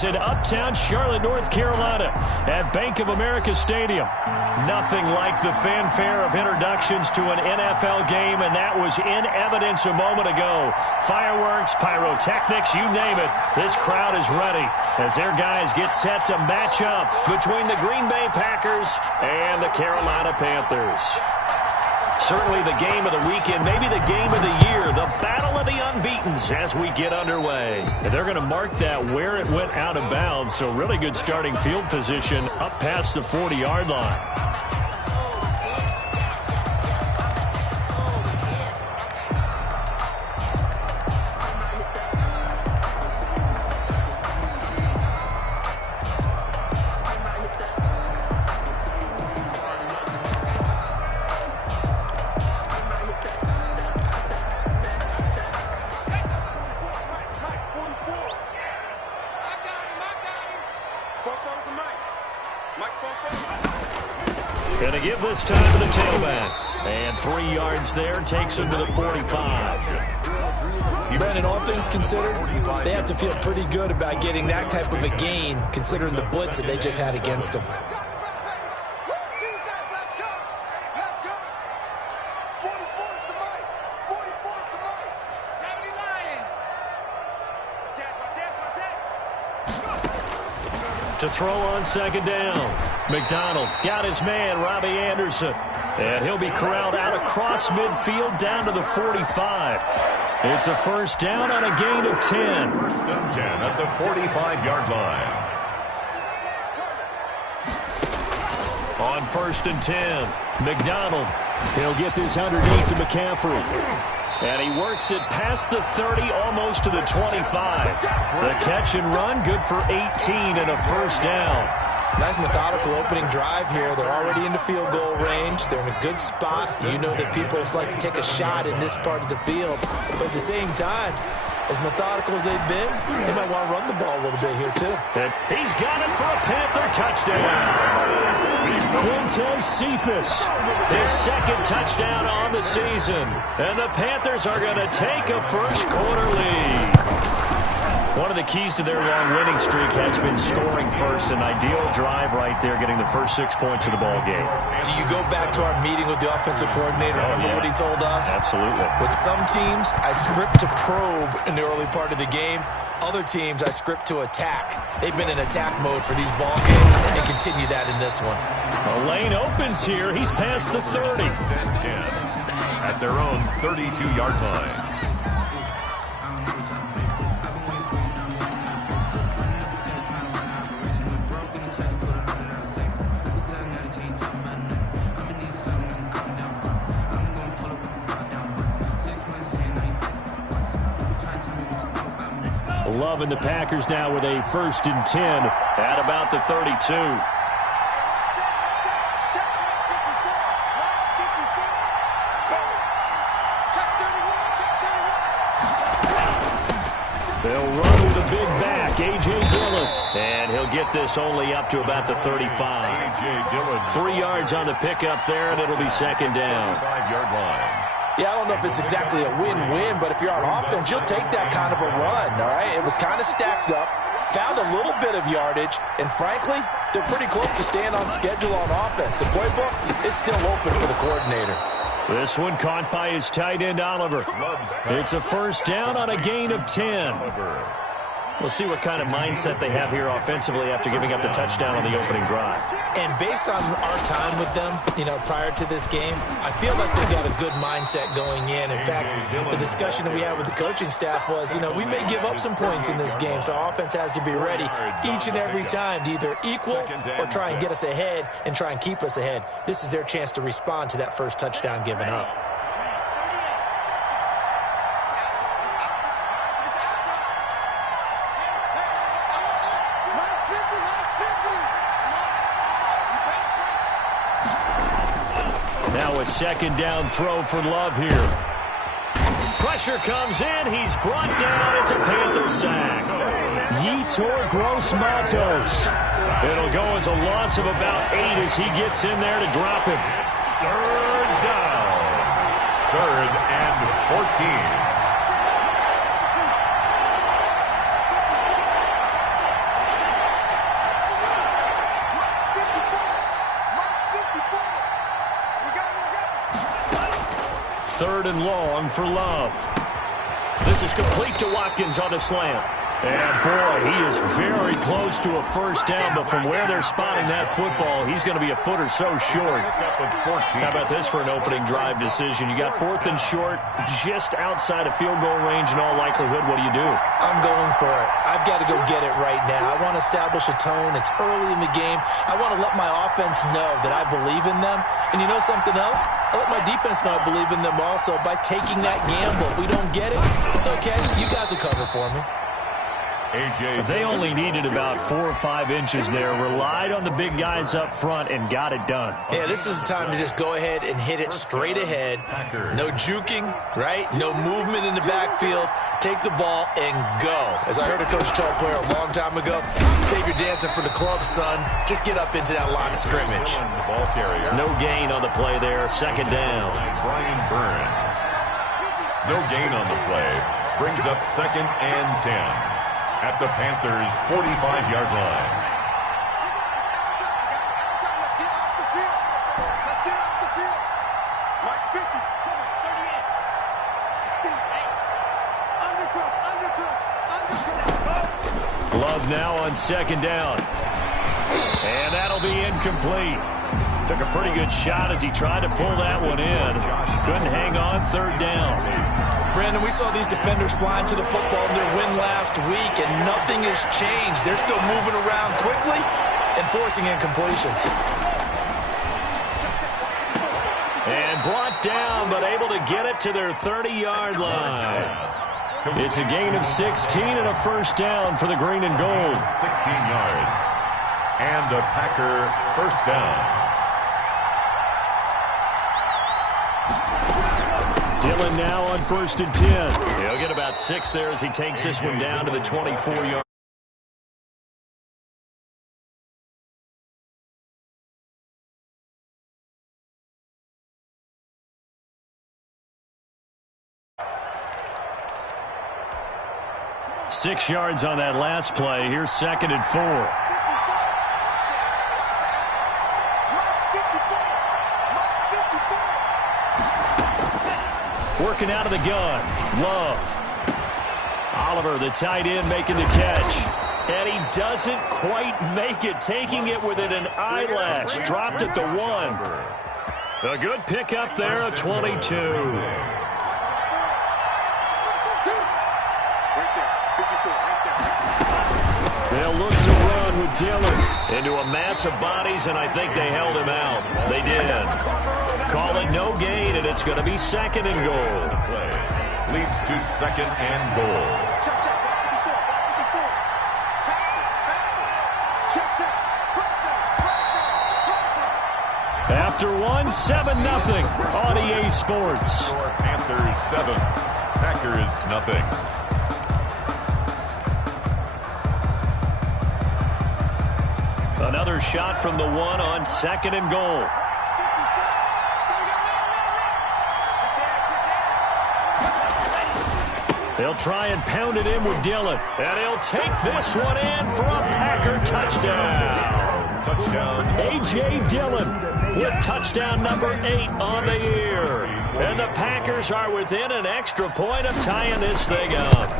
In uptown Charlotte, North Carolina at Bank of America Stadium. Nothing like the fanfare of introductions to an NFL game, and that was in evidence a moment ago. Fireworks, pyrotechnics, you name it. This crowd is ready as their guys get set to match up between the Green Bay Packers and the Carolina Panthers. Certainly the game of the weekend, maybe the game of the year, the battle of the unbeatens as we get underway. And they're going to mark that where it went out of bounds, so really good starting field position up past the 40-yard line. Going to give this time to the tailback. And 3 yards there takes him to the 45. Brandon, all things considered, they have to feel pretty good about getting that type of a gain, considering the blitz that they just had against them. To throw on second down. McDonald got his man, Robbie Anderson. And he'll be corralled out across midfield down to the 45. It's a first down on a gain of 10. First and 10 at the 45-yard line. On first and 10, McDonald. He'll get this underneath to McCaffrey. And he works it past the 30, almost to the 25. The catch and run, good for 18 and a first down. Nice methodical opening drive here. They're already into field goal range. They're in a good spot. You know that people like to take a shot in this part of the field. But at the same time, as methodical as they've been, they might want to run the ball a little bit here, too. And he's got it for a Panther touchdown. Quintez Cephas, his second touchdown on the season. And the Panthers are going to take a first-quarter lead. One of the keys to their long winning streak has been scoring first. An ideal drive right there, getting the first 6 points of the ball game. Do you go back to our meeting with the offensive coordinator? Remember what he told us? Absolutely. With some teams, I script to probe in the early part of the game. Other teams, I script to attack. They've been in attack mode for these ball games and continue that in this one. A lane opens here. He's past the 30. At their own 32-yard line. Loving the Packers now with a first and 10 at about the 32. They'll run with a big back, A.J. Dillon. And he'll get this only up to about the 35. A.J. Dillon. 3 yards on the pickup there, and it'll be second down. 5-yard line. Yeah, I don't know if it's exactly a win-win, but if you're on offense, you'll take that kind of a run, all right? It was kind of stacked up, found a little bit of yardage, and frankly, they're pretty close to staying on schedule on offense. The playbook is still open for the coordinator. This one caught by his tight end, Oliver. It's a first down on a gain of 10. We'll see what kind of mindset they have here offensively after giving up the touchdown on the opening drive. And based on our time with them, prior to this game, I feel like they've got a good mindset going in. In fact, the discussion that we had with the coaching staff was, we may give up some points in this game, so our offense has to be ready each and every time to either equal or try and get us ahead and try and keep us ahead. This is their chance to respond to that first touchdown given up. Now a second down throw for Love here. Pressure comes in. He's brought down. It's a Panther sack. Yetur Gross-Matos. It'll go as a loss of about 8 as he gets in there to drop him. Third down. 3rd and 14. 3rd and long for Love. This is complete to Watkins on the slant. And, boy, he is very close to a first down, but from where they're spotting that football, he's going to be a foot or so short. How about this for an opening drive decision? You got 4th and short, just outside of field goal range in all likelihood. What do you do? I'm going for it. I've got to go get it right now. I want to establish a tone. It's early in the game. I want to let my offense know that I believe in them. And you know something else? I let my defense know I believe in them also by taking that gamble. If we don't get it, it's okay. You guys will cover for me. They only needed about 4 or 5 inches there, relied on the big guys up front, and got it done. Yeah, this is the time to just go ahead and hit it straight ahead. No juking, right? No movement in the backfield. Take the ball and go. As I heard a coach tell a player a long time ago, save your dancing for the club, son. Just get up into that line of scrimmage. No gain on the play there. 2nd down. Brian Burns. No gain on the play. Brings up 2nd and 10. At the Panthers' 45-yard line. Let's get off the field. March 50. 38. Love now on 2nd down. And that'll be incomplete. Took a pretty good shot as he tried to pull that one in. Couldn't hang on. 3rd down. Brandon, we saw these defenders flying to the football in their win last week, and nothing has changed. They're still moving around quickly and forcing incompletions. And brought down, but able to get it to their 30-yard line. It's a gain of 16 and a first down for the green and gold. 16 yards. And a Packer first down. Dillon now on 1st and 10. He'll get about 6 there as he takes this one down to the 24-yard. Six yards on that last play. Here's 2nd and 4. Working out of the gun. Love. Oliver, the tight end, making the catch. And he doesn't quite make it, taking it within an eyelash. Dropped at the 1. A good pickup there at 22. They'll look to run with Dillon into a mass of bodies, and I think they held him out. They did. Call it no gain, and it's going to be 2nd and goal. Leads to 2nd and goal. After 1, 7-0 on EA Sports. Panthers 7, Packers nothing. Another shot from the 1 on 2nd and goal. They'll try and pound it in with Dillon. And he'll take this one in for a Packer touchdown. Touchdown. A.J. Dillon with touchdown number 8 on the year. And the Packers are within an extra point of tying this thing up.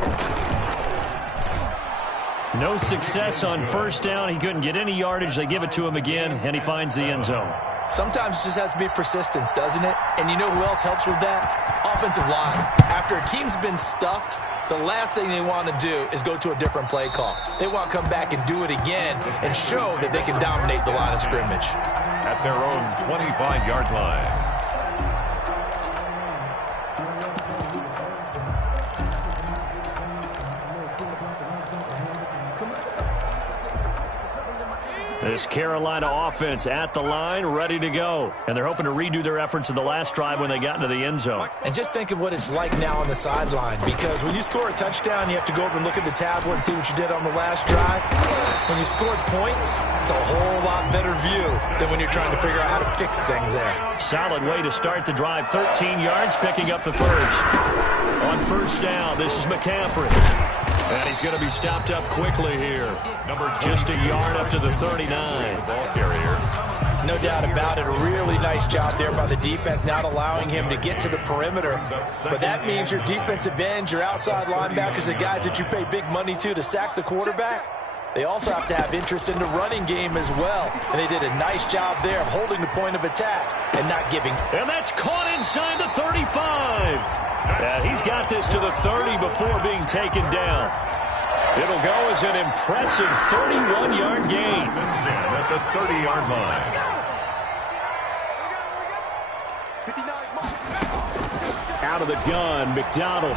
No success on 1st down. He couldn't get any yardage. They give it to him again, and he finds the end zone. Sometimes it just has to be persistence, doesn't it? And you know who else helps with that? Offensive line. After a team's been stuffed, the last thing they want to do is go to a different play call. They want to come back and do it again and show that they can dominate the line of scrimmage. At their own 25-yard line. This Carolina offense at the line, ready to go. And they're hoping to redo their efforts in the last drive when they got into the end zone. And just think of what it's like now on the sideline, because when you score a touchdown, you have to go over and look at the tablet and see what you did on the last drive. When you scored points, it's a whole lot better view than when you're trying to figure out how to fix things there. Solid way to start the drive. 13 yards, picking up the first. On 1st down, this is McCaffrey. And he's going to be stopped up quickly here. Just a yard up to the 39. Ball carrier. No doubt about it. A really nice job there by the defense, not allowing him to get to the perimeter. But that means your defensive ends, your outside linebackers, the guys that you pay big money to sack the quarterback, they also have to have interest in the running game as well. And they did a nice job there of holding the point of attack and not giving. And that's caught inside the 35. Yeah, he's got this to the 30 before being taken down. It'll go as an impressive 31-yard gain. At the 30-yard line. Out of the gun, McDonald.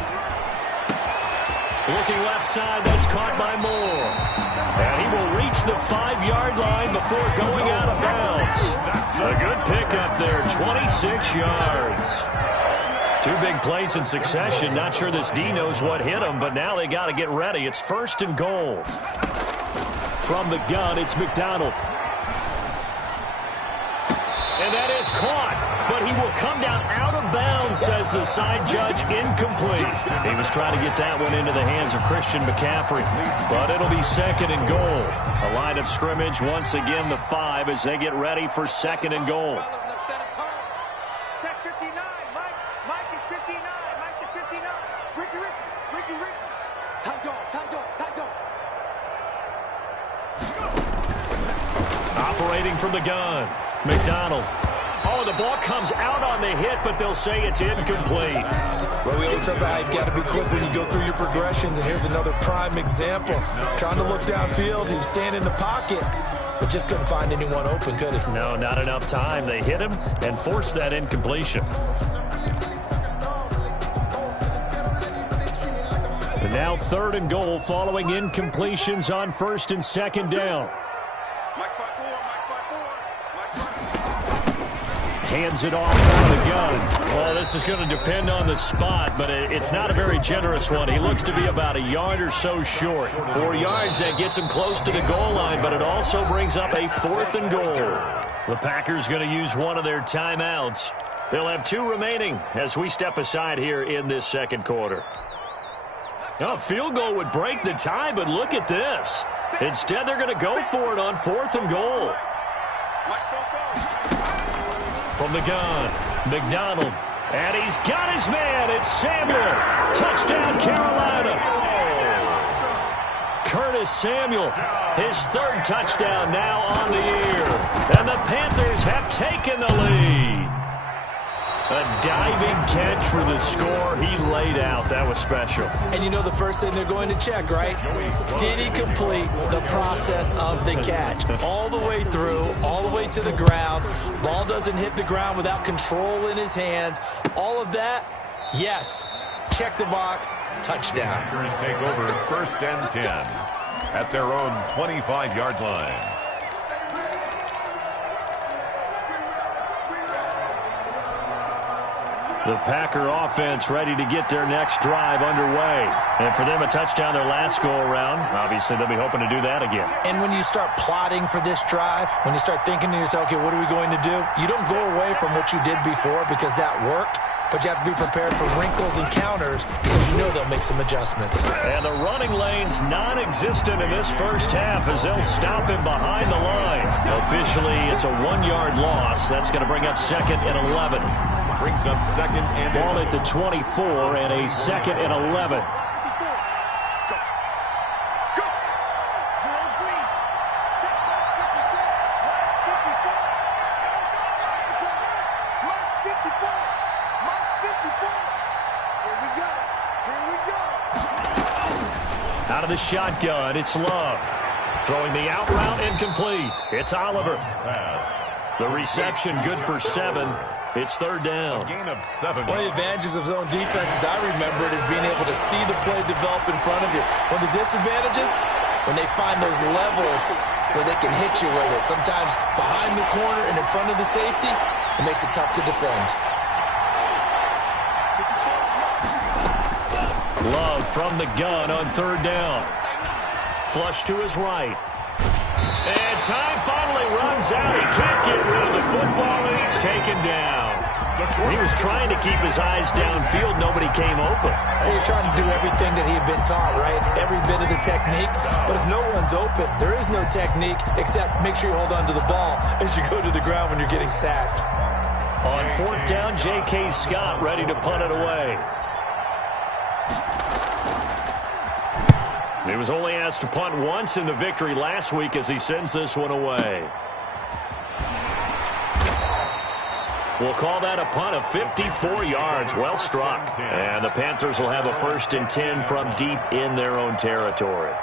Looking left side, that's caught by Moore. And he will reach the 5-yard line before going out of bounds. A good pickup there, 26 yards. Two big plays in succession. Not sure this D knows what hit him, but now they got to get ready. It's 1st and goal. From the gun, it's McDonald. And that is caught, but he will come down out of bounds, says the side judge, incomplete. He was trying to get that one into the hands of Christian McCaffrey, but it'll be 2nd and goal. A line of scrimmage, once again the 5 as they get ready for 2nd and goal. Check 59. Mike is 59. Mike is 59. Ricky. Tight dog. Operating from the gun, McDonald. Oh, the ball comes out on the hit, but they'll say it's incomplete. Well, we always talk about how you've got to be quick when you go through your progressions, and here's another prime example. Trying to look downfield, he was standing in the pocket, but just couldn't find anyone open, could he? No, not enough time. They hit him and forced that incompletion. And now 3rd and goal following incompletions on 1st and 2nd down. Hands it off out of the gun. Well, this is going to depend on the spot, but it's not a very generous one. He looks to be about a yard or so short. 4 yards, that gets him close to the goal line, but it also brings up a 4th and goal. The Packers going to use one of their timeouts. They'll have 2 remaining as we step aside here in this 2nd quarter. A field goal would break the tie, but look at this. Instead, they're going to go for it on 4th and goal. From the gun, McDonald. And he's got his man. It's Samuel. Touchdown, Carolina. Curtis Samuel, his 3rd touchdown now on the year. And the Panthers have taken the lead. A diving catch for the score. He laid out. That was special. And you know the first thing they're going to check, right? Did he complete the process of the catch? All the way through, all the way to the ground. Ball doesn't hit the ground without control in his hands. All of that, yes. Check the box. Touchdown. Packers take over 1st and 10 at their own 25-yard line. The Packer offense ready to get their next drive underway. And for them, a touchdown their last go-around. Obviously, they'll be hoping to do that again. And when you start plotting for this drive, when you start thinking to yourself, okay, what are we going to do? You don't go away from what you did before because that worked. But you have to be prepared for wrinkles and counters because you know they'll make some adjustments. And the running lane's non-existent in this first half as they'll stop him behind the line. Officially, it's a 1-yard loss. That's going to bring up 2nd and 11. Brings up 2nd and ball at the 24 and a 2nd and 11. Out of the shotgun, it's Love. Throwing the out route incomplete. It's Oliver. The reception good for 7. It's 3rd down. A gain of 7. One of the advantages of zone defense, as I remember it, is being able to see the play develop in front of you. One of the disadvantages, when they find those levels where they can hit you with it, sometimes behind the corner and in front of the safety, it makes it tough to defend. Love from the gun on 3rd down. Flush to his right. And time finally runs out. He can't get rid of the football, and he's taken down. He was trying to keep his eyes downfield. Nobody came open. He's trying to do everything that he had been taught, right? Every bit of the technique. But if no one's open, there is no technique except make sure you hold on to the ball as you go to the ground when you're getting sacked. On fourth down, J.K. Scott ready to punt it away. He was only asked to punt once in the victory last week as he sends this one away. We'll call that a punt of 54 yards. Well struck. And the Panthers will have a 1st and 10 from deep in their own territory.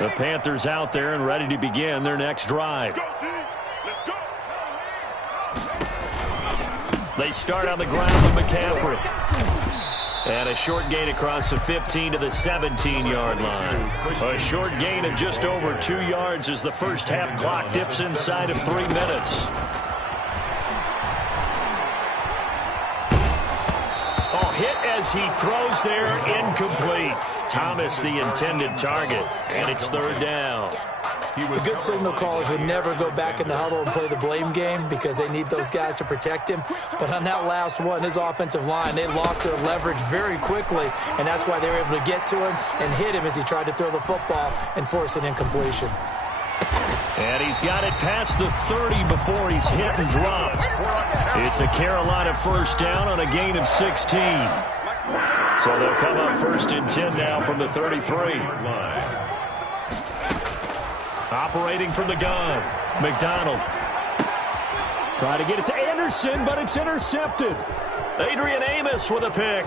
The Panthers out there and ready to begin their next drive. They start on the ground with McCaffrey. And a short gain across the 15 to the 17-yard line. A short gain of just over 2 yards as the first half clock dips inside of 3 minutes. Oh, hit as he throws there, incomplete. Thomas the intended target, and it's 3rd down. The good signal callers would never go back in the huddle and play the blame game because they need those guys to protect him. But on that last one, his offensive line, they lost their leverage very quickly, and that's why they were able to get to him and hit him as he tried to throw the football and force an incompletion. And he's got it past the 30 before he's hit and dropped. It's a Carolina 1st down on a gain of 16. So they'll come up 1st and 10 now from the 33. Operating from the gun, McDonald. Try to get it to Anderson, but it's intercepted. Adrian Amos with a pick.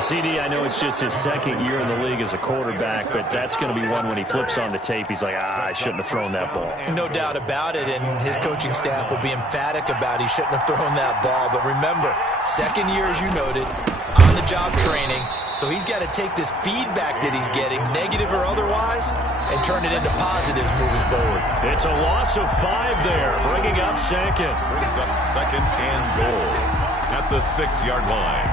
CD, I know it's just his 2nd year in the league as a quarterback, but that's going to be one when he flips on the tape. He's like, I shouldn't have thrown that ball. No doubt about it, and his coaching staff will be emphatic about he shouldn't have thrown that ball. But remember, 2nd year, as you noted, on-the-job training. So he's got to take this feedback that he's getting, negative or otherwise, and turn it into positives moving forward. It's a loss of 5 there, bringing up 2nd. Brings up 2nd and goal at the 6-yard line.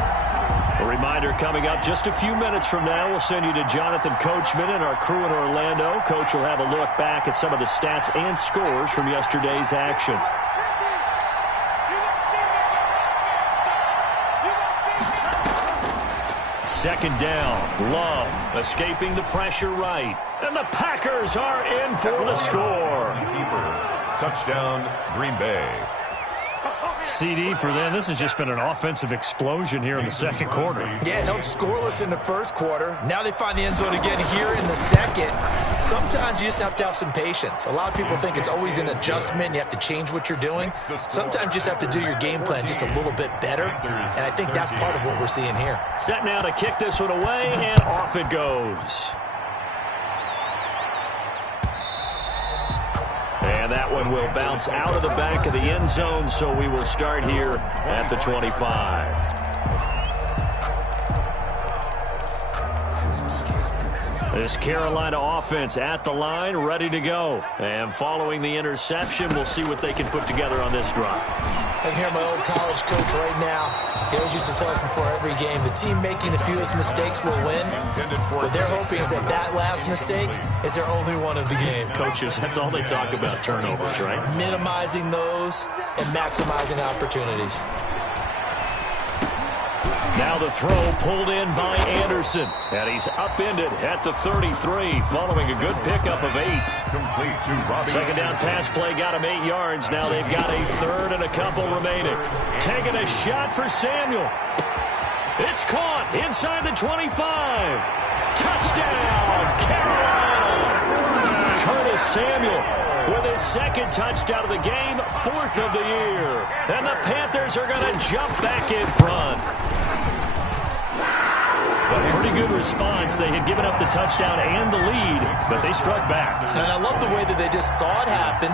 A reminder coming up just a few minutes from now. We'll send you to Jonathan Coachman and our crew in Orlando. Coach will have a look back at some of the stats and scores from yesterday's action. Second down, Love escaping the pressure right. And the Packers are in for the score. Touchdown, Green Bay. CD for them. This has just been an offensive explosion here in the 2nd quarter. Yeah, held scoreless in the 1st quarter. Now they find the end zone again here in the 2nd. Sometimes you just have to have some patience. A lot of people think it's always an adjustment. You have to change what you're doing. Sometimes you just have to do your game plan just a little bit better. And I think that's part of what we're seeing here. Set now to kick this one away, and off it goes. And that one will bounce out of the back of the end zone, so we will start here at the 25. This Carolina offense at the line, ready to go. And following the interception, we'll see what they can put together on this drive. I can hear my old college coach right now. He always used to tell us before every game, the team making the fewest mistakes will win. What they're hoping is that that last mistake is their only one of the game. Coaches, that's all they talk about, turnovers, right? Minimizing those and maximizing opportunities. Now the throw pulled in by Anderson. And he's upended at the 33 following a good pickup of 8. Complete to Robbie. Second down pass play got him 8 yards. Now they've got a 3rd and a couple remaining. Taking a shot for Samuel. It's caught inside the 25. Touchdown, Carolina. Curtis Samuel with his 2nd touchdown of the game, 4th of the year. And the Panthers are going to jump back in front. A pretty good response. They had given up the touchdown and the lead, but they struck back. And I love the way that they just saw it happen.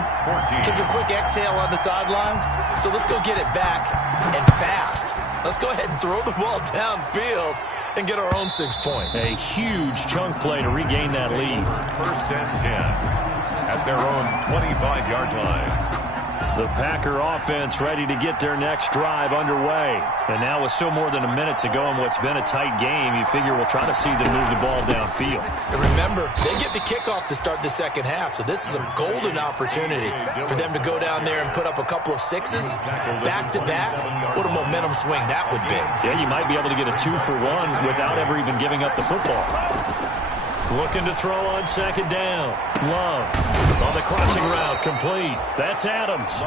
Took a quick exhale on the sidelines. So let's go get it back and fast. Let's go ahead and throw the ball downfield and get our own 6 points. A huge chunk play to regain that lead. 1st and 10 at their own 25-yard line. The Packer offense ready to get their next drive underway. And now with still more than a minute to go in what's been a tight game, you figure we'll try to see them move the ball downfield. And remember, they get the kickoff to start the second half, so this is a golden opportunity for them to go down there and put up a couple of sixes back-to-back. What a momentum swing that would be. Yeah, you might be able to get a 2-for-1 without ever even giving up the football. Looking to throw on second down. Love on the crossing route, complete. That's Adams.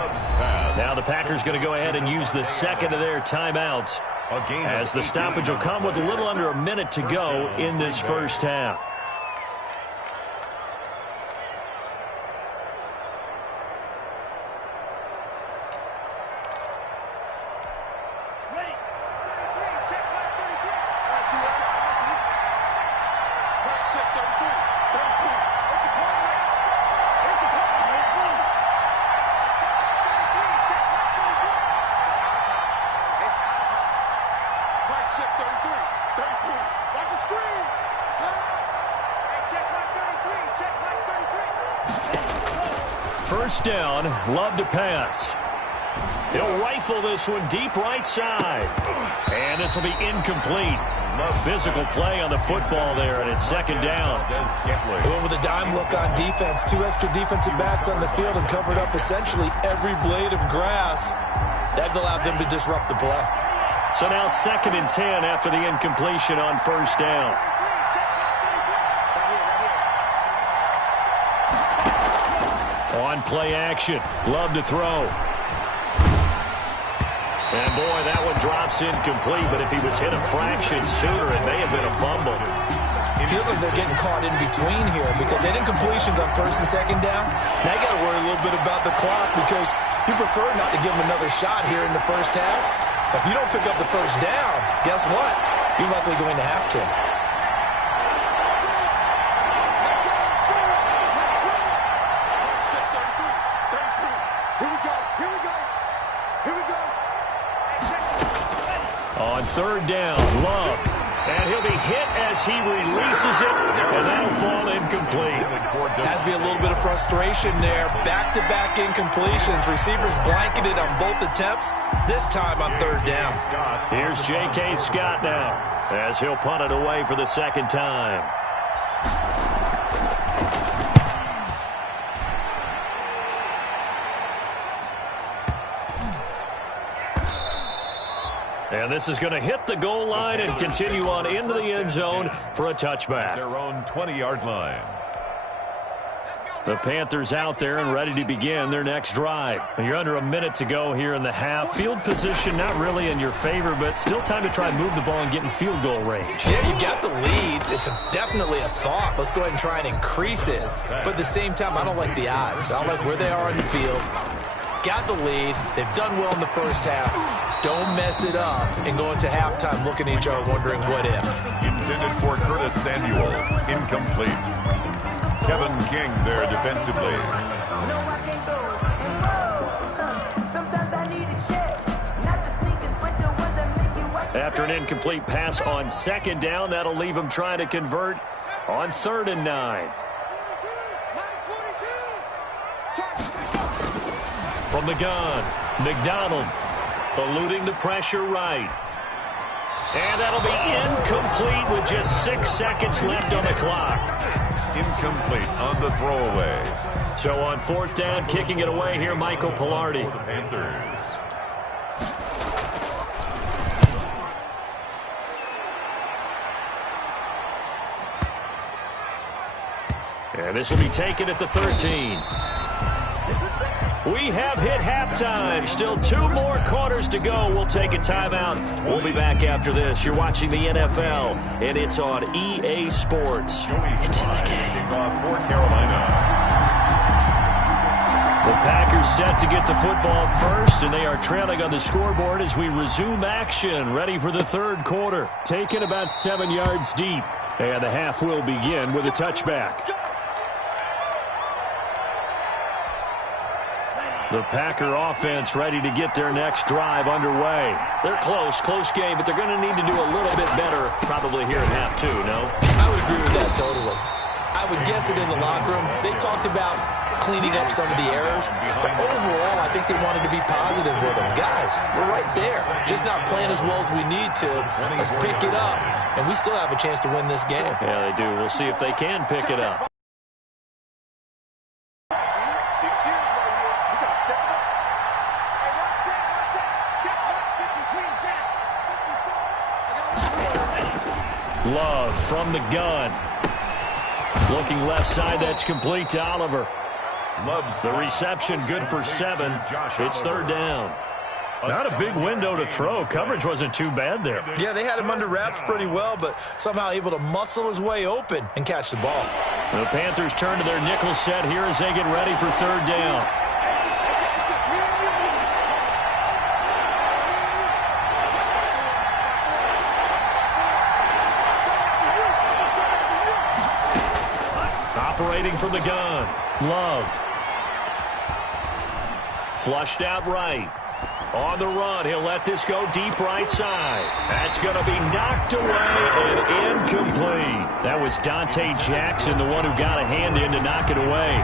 Now the Packers going to go ahead and use the second of their timeouts, as the stoppage will come with a little under a minute to go in this first half. First down, Love to pass. He'll rifle this one deep right side. And this will be incomplete. A physical play on the football there, and it's second down. He went with a dime look on defense. 2 extra defensive backs on the field and covered up essentially every blade of grass. That allowed them to disrupt the play. So now 2nd and 10 after the incompletion on first down. On play action, Love to throw. And boy, that one drops incomplete, but if he was hit a fraction sooner, it may have been a fumble. It feels like they're getting caught in between here because they had incompletions on first and second down. Now you got to worry a little bit about the clock because you prefer not to give them another shot here in the first half. But if you don't pick up the first down, guess what? You're likely going to have to. On third down, Love. And he'll be hit as he releases it, and that'll fall incomplete. Has to be a little bit of frustration there. Back-to-back incompletions. Receivers blanketed on both attempts, this time on third down. Here's J.K. Scott now, as he'll punt it away for the second time. And this is going to hit the goal line and continue on into the end zone for a touchback. Their own 20-yard line. The Panthers out there and ready to begin their next drive. You're under a minute to go here in the half. Field position not really in your favor, but still time to try and move the ball and get in field goal range. Yeah, you got the lead. It's definitely a thought. Let's go ahead and try and increase it. But at the same time, I don't like the odds. I don't like where they are on the field. Got the lead. They've done well in the first half. Don't mess it up and go into halftime looking at each other wondering what if. Intended for Curtis Samuel. Incomplete. Kevin King there defensively. After an incomplete pass on second down, that'll leave him trying to convert on 3rd and 9. From the gun, McDonald eluding the pressure right. And that'll be incomplete with just 6 seconds left on the clock. Incomplete on the throwaway. So on 4th down, kicking it away here, Michael Pilardi. The Panthers. And this will be taken at the 13. We have hit halftime. Still 2 more quarters to go. We'll take a timeout. We'll be back after this. You're watching the NFL, and it's on EA Sports. It's in the game. For Carolina. The Packers set to get the football first, and they are trailing on the scoreboard as we resume action, ready for the 3rd quarter. Taken about 7 yards deep, and the half will begin with a touchback. The Packer offense ready to get their next drive underway. They're close game, but they're going to need to do a little bit better probably here in half 2, no? I would agree with that totally. I would guess it in the locker room. They talked about cleaning up some of the errors. But overall, I think they wanted to be positive with them. Guys, we're right there. Just not playing as well as we need to. Let's pick it up. And we still have a chance to win this game. Yeah, they do. We'll see if they can pick it up. Love from the gun. Looking left side, that's complete to Oliver. Loves The reception good for 7. It's third down. Not a big window to throw. Coverage wasn't too bad there. Yeah, they had him under wraps pretty well, but somehow able to muscle his way open and catch the ball. The Panthers turn to their nickel set here as they get ready for third down. Operating from the gun. Love. Flushed out right. On the run, he'll let this go deep right side. That's going to be knocked away and incomplete. That was Dante Jackson, the one who got a hand in to knock it away.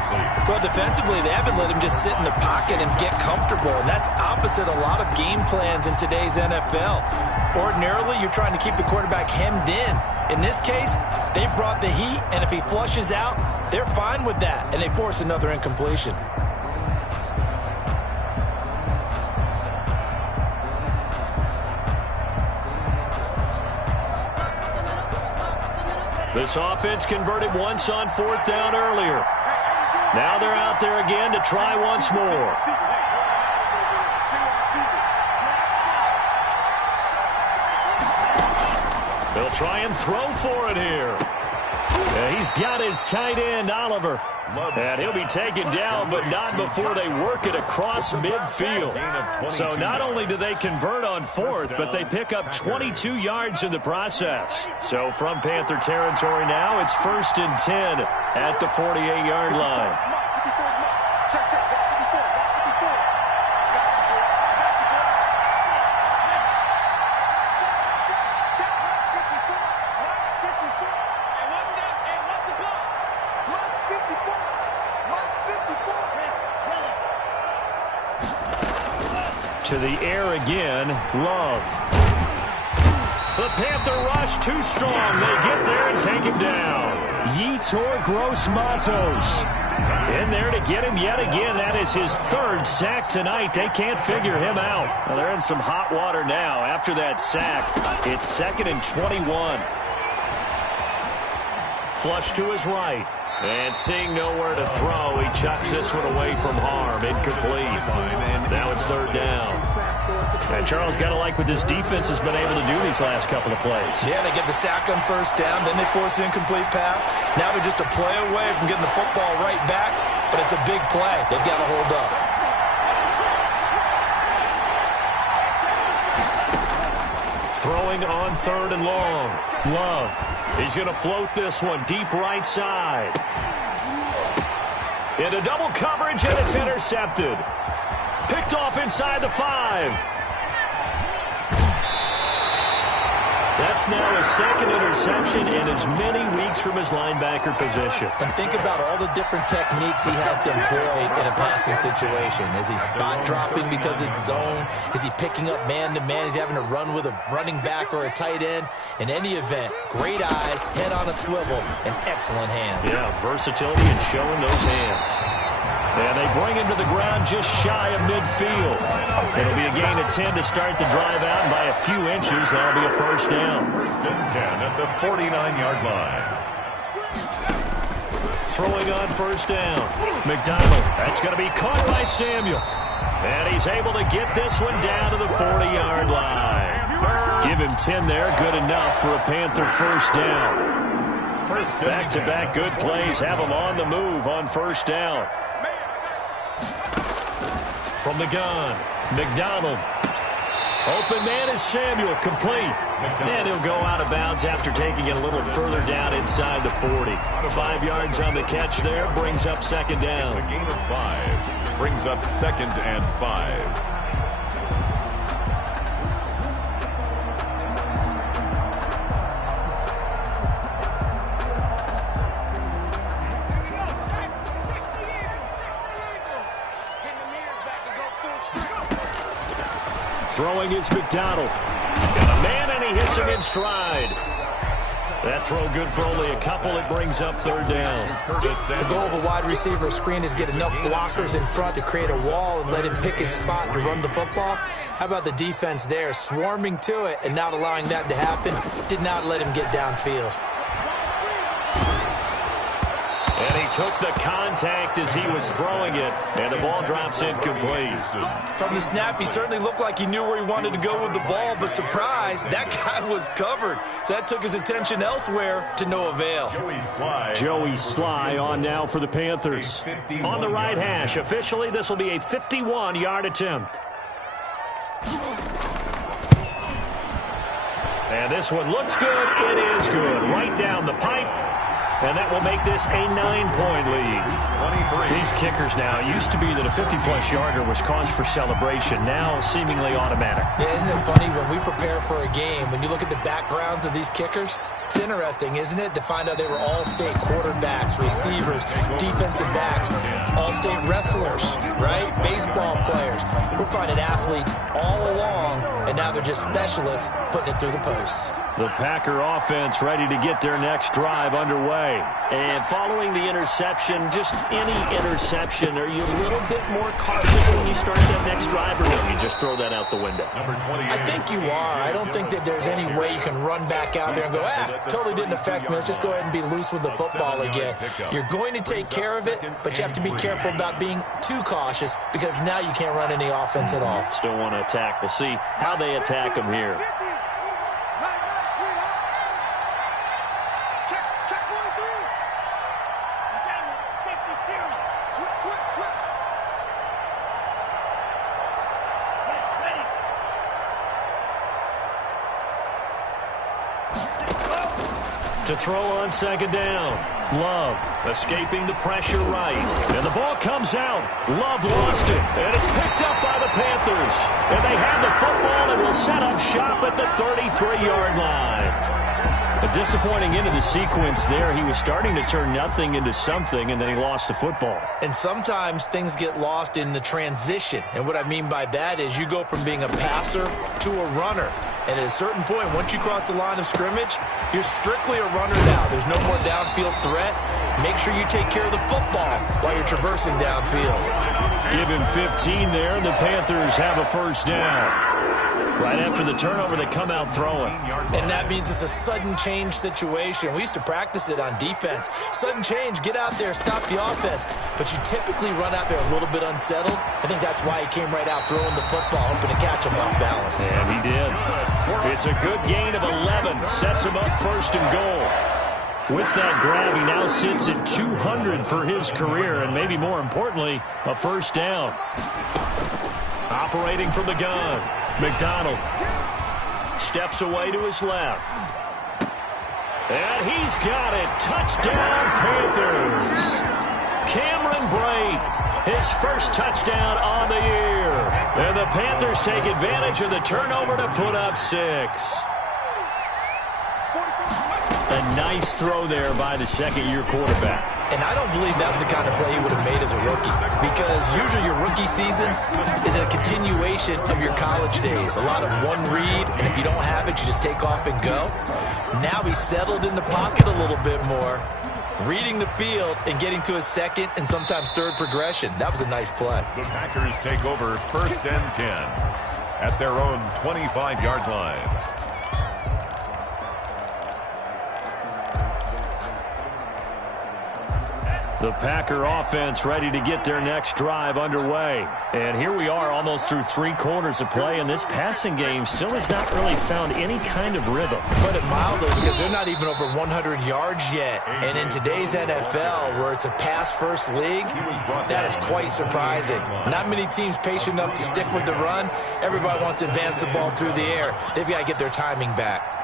Well, defensively, they haven't let him just sit in the pocket and get comfortable, and that's opposite a lot of game plans in today's NFL. Ordinarily, you're trying to keep the quarterback hemmed in. In this case, they brought the heat, and if he flushes out, they're fine with that, and they force another incompletion. This offense converted once on fourth down earlier. Now they're out there again to try once more. They'll try and throw for it here. Yeah, he's got his tight end, Oliver. And he'll be taken down, but not before they work it across midfield. So not only do they convert on fourth, but they pick up 22 yards in the process. So from Panther territory now, it's 1st and 10 at the 48-yard line. To the air again, Love. The Panther rush too strong. They get there and take him down. Yetur Gross-Matos in there to get him yet again. That is his 3rd sack tonight. They can't figure him out. Well, they're in some hot water now. After that sack, it's 2nd and 21. Flush to his right. And seeing nowhere to throw, he chucks this one away from harm. Incomplete. Now it's third down. And Charles, got to like what this defense has been able to do these last couple of plays. Yeah, they get the sack on first down, then they force the incomplete pass. Now they're just a play away from getting the football right back, but it's a big play. They've got to hold up. Throwing on 3rd and long. Love. He's going to float this one deep right side. Into double coverage, and it's intercepted. Picked off inside the 5. That's now his 2nd interception in as many weeks from his linebacker position. And think about all the different techniques he has to employ in a passing situation. Is he spot dropping because it's zone? Is he picking up man-to-man? Is he having to run with a running back or a tight end? In any event, great eyes, head on a swivel, and excellent hands. Yeah, versatility and showing those hands. And they bring him to the ground just shy of midfield. It'll be a gain of 10 to start the drive out, and by a few inches, that'll be a first down. 1st and 10 at the 49-yard line. Throwing on first down. McDonald. That's going to be caught by Samuel. And he's able to get this one down to the 40-yard line. Give him 10 there. Good enough for a Panther first down. Back-to-back good plays have him on the move on first down. From the gun, McDonald. Open man is Samuel, complete. And he'll go out of bounds after taking it a little further down inside the 40. 5 yards on the catch there, brings up 2nd down. A gain of 5, brings up 2nd and 5. Throwing is McDonald. Got a man, and he hits him in stride. That throw good for only a couple. It brings up third down. The goal of a wide receiver screen is get enough blockers in front to create a wall and let him pick his spot to run the football. How about the defense there, swarming to it and not allowing that to happen? Did not let him get downfield. And he took the contact as he was throwing it, and the ball drops incomplete. From the snap, he certainly looked like he knew where he wanted to go with the ball, but surprise, that guy was covered. So that took his attention elsewhere to no avail. Joey Sly on now for the Panthers. On the right hash, officially this will be a 51-yard attempt. And this one looks good. It is good. Right down the pipe. And that will make this a 9-point lead. These kickers now, used to be that a 50-plus yarder was cause for celebration. Now seemingly automatic. Yeah, isn't it funny when we prepare for a game, when you look at the backgrounds of these kickers, it's interesting, isn't it, to find out they were all-state quarterbacks, receivers, defensive backs, all-state wrestlers, right? Baseball players. We're finding athletes all along, and now they're just specialists putting it through the posts. The Packer offense ready to get their next drive underway. And following the interception, just any interception, are you a little bit more cautious when you start that next drive, or no, you just throw that out the window? I think you are. I don't think that there's any way you can run back out there and go, totally didn't affect me. Let's just go ahead and be loose with the football again. You're going to take care of it, but you have to be careful about being too cautious because now you can't run any offense at all. Still want to attack. We'll see how they attack them here. To throw on second down. Love escaping the pressure right. And the ball comes out. Love lost it. And it's picked up by the Panthers. And they have the football and will set up shop at the 33-yard line. A disappointing end of the sequence there. He was starting to turn nothing into something, and then he lost the football. And sometimes things get lost in the transition. And what I mean by that is you go from being a passer to a runner. And at a certain point, once you cross the line of scrimmage, you're strictly a runner now. There's no more downfield threat. Make sure you take care of the football while you're traversing downfield. Give him 15 there. The Panthers have a first down. Right after the turnover, they come out throwing. And that means it's a sudden change situation. We used to practice it on defense. Sudden change, get out there, stop the offense. But you typically run out there a little bit unsettled. I think that's why he came right out throwing the football, hoping to catch him off balance. And he did. It's a good gain of 11. Sets him up first and goal. With that grab, he now sits at 200 for his career, and maybe more importantly, a first down. Operating from the gun, McDonald steps away to his left. And he's got it. Touchdown, Panthers. Cameron Brate, his first touchdown on the year. And the Panthers take advantage of the turnover to put up 6. A nice throw there by the second-year quarterback. And I don't believe that was the kind of play he would have made as a rookie, because usually your rookie season is a continuation of your college days. A lot of one read, and if you don't have it, you just take off and go. Now he's settled in the pocket a little bit more, reading the field and getting to a second and sometimes third progression. That was a nice play. The Packers take over first and 10 at their own 25-yard line. The Packer offense ready to get their next drive underway. And here we are almost through 3 quarters of play, and this passing game still has not really found any kind of rhythm. Put it mildly, because they're not even over 100 yards yet. And in today's NFL, where it's a pass-first league, that is quite surprising. Not many teams patient enough to stick with the run. Everybody wants to advance the ball through the air. They've got to get their timing back.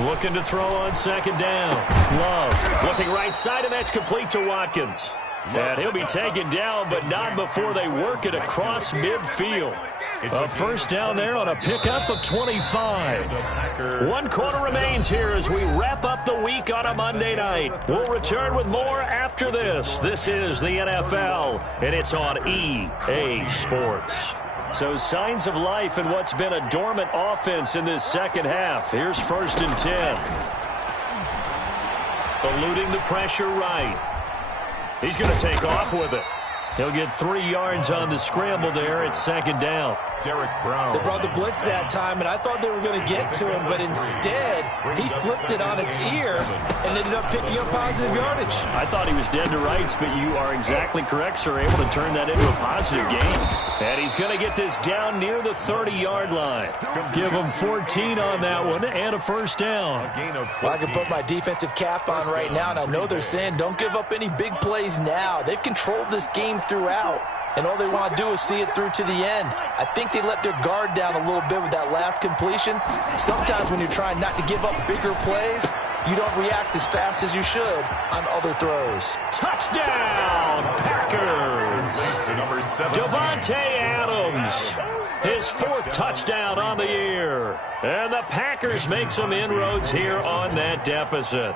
Looking to throw on second down. Love looking right side, and that's complete to Watkins. And he'll be taken down, but not before they work it across midfield. A first down there on a pickup of 25. 1 quarter remains here as we wrap up the week on a Monday night. We'll return with more after this. This is the NFL, and it's on EA Sports. So signs of life in what's been a dormant offense in this second half. Here's 1st and 10. Eluding the pressure right. He's going to take off with it. He'll get 3 yards on the scramble there. It's 2nd down. Derek Brown. They brought the blitz that time, and I thought they were going to get to him, but instead he flipped it on its ear and ended up picking up positive yardage. I thought he was dead to rights, but you are exactly correct, sir. Able to turn that into a positive gain. And he's going to get this down near the 30-yard line. Give him 14 on that one and a first down. Well, I can put my defensive cap on right now, and I know they're saying don't give up any big plays now. They've controlled this game throughout, and all they want to do is see it through to the end. I think they let their guard down a little bit with that last completion. Sometimes when you're trying not to give up bigger plays, you don't react as fast as you should on other throws. Touchdown, Packers! Devontae Adams, his 4th touchdown on the year. And the Packers make some inroads here on that deficit.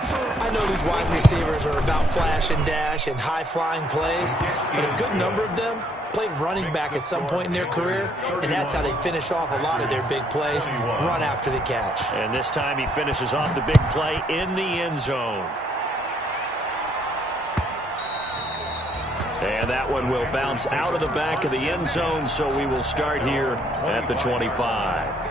I know these wide receivers are about flash and dash and high-flying plays, but a good number of them played running back at some point in their career, and that's how they finish off a lot of their big plays, run after the catch. And this time he finishes off the big play in the end zone. And that one will bounce out of the back of the end zone, so we will start here at the 25.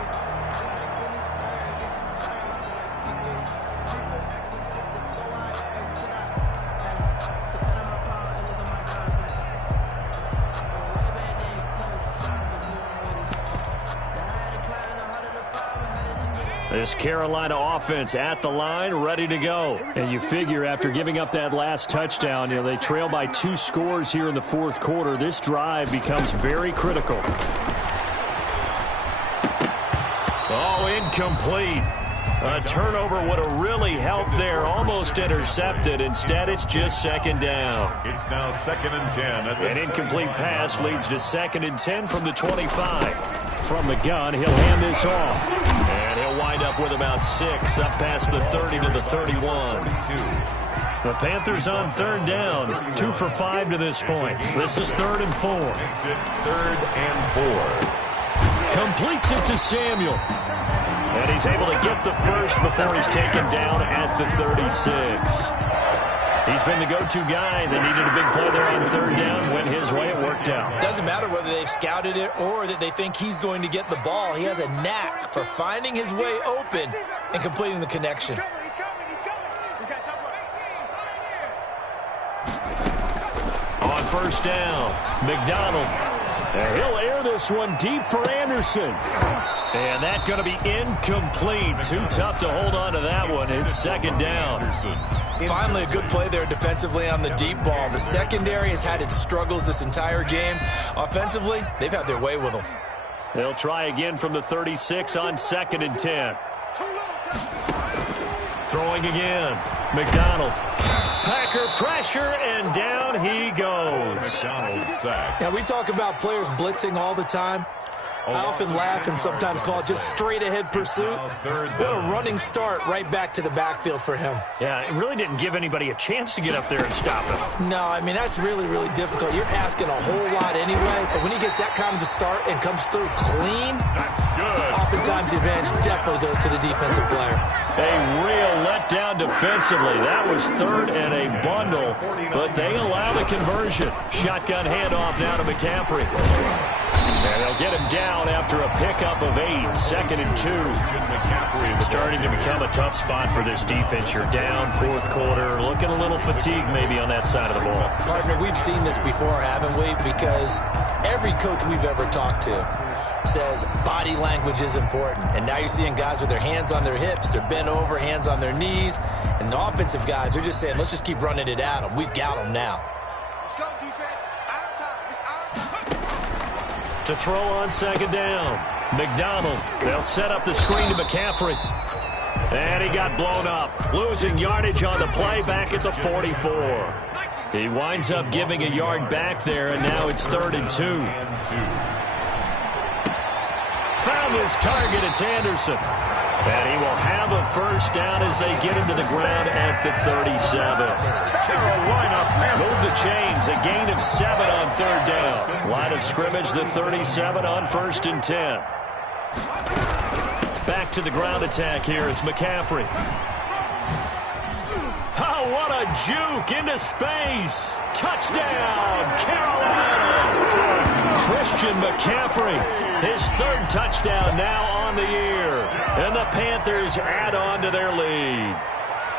This Carolina offense at the line, ready to go. And you figure after giving up that last touchdown, they trail by 2 scores here in the 4th quarter. This drive becomes very critical. Oh, incomplete. A turnover would have really helped there. Almost intercepted. Instead, it's just 2nd down. It's now 2nd and 10. An incomplete pass leads to 2nd and 10 from the 25. From the gun, he'll hand this off. And he'll wind up with about 6, up past the 30 to the 31. The Panthers on 3rd down, 2 for 5 to this point. This is 3rd and 4. Makes it 3rd and 4. Completes it to Samuel. And he's able to get the first before he's taken down at the 36. He's been the go-to guy that needed a big play there on 3rd down. Went his way, it worked out. Doesn't matter whether they've scouted it or that they think he's going to get the ball. He has a knack for finding his way open and completing the connection. On 1st down, McDonald. And he'll air this one deep for Anderson. And that's going to be incomplete. Too tough to hold on to that one. It's 2nd down. Finally, a good play there defensively on the deep ball. The secondary has had its struggles this entire game. Offensively, they've had their way with them. They'll try again from the 36 on 2nd and 10. Throwing again. McDonald. Packer pressure, and down he goes. McDonald sack. Now, we talk about players blitzing all the time. I often laugh and sometimes call it just straight-ahead pursuit. What a running start right back to the backfield for him. Yeah, it really didn't give anybody a chance to get up there and stop him. No, I mean, that's really, really difficult. You're asking a whole lot anyway, but when he gets that kind of a start and comes through clean, That's good. oftentimes the advantage definitely goes to the defensive player. A real letdown defensively. That was 3rd and a bundle, but they allow the conversion. Shotgun handoff now to McCaffrey. And they'll get him down after a pickup of 8, 2nd and 2. Starting to become a tough spot for this defense. You're down 4th quarter, looking a little fatigued maybe on that side of the ball. Partner, we've seen this before, haven't we? Because every coach we've ever talked to says body language is important. And now you're seeing guys with their hands on their hips, they're bent over, hands on their knees. And the offensive guys, they're just saying, let's just keep running it at them. We've got them now. Let's go, defense. Our time. It's our time. To throw on 2nd down. McDonald. They'll set up the screen to McCaffrey. And he got blown up. Losing yardage on the play back at the 44. He winds up giving a yard back there, and now it's 3rd and 2. Found his target. It's Anderson. And he will have a first down as they get into the ground at the 37. Carolina move the chains. A gain of 7 on 3rd down. Line of scrimmage, the 37 on 1st and 10. Back to the ground attack here. It's McCaffrey. Oh, what a juke into space. Touchdown, Carolina. Christian McCaffrey, his 3rd touchdown now on the year. And the Panthers add on to their lead.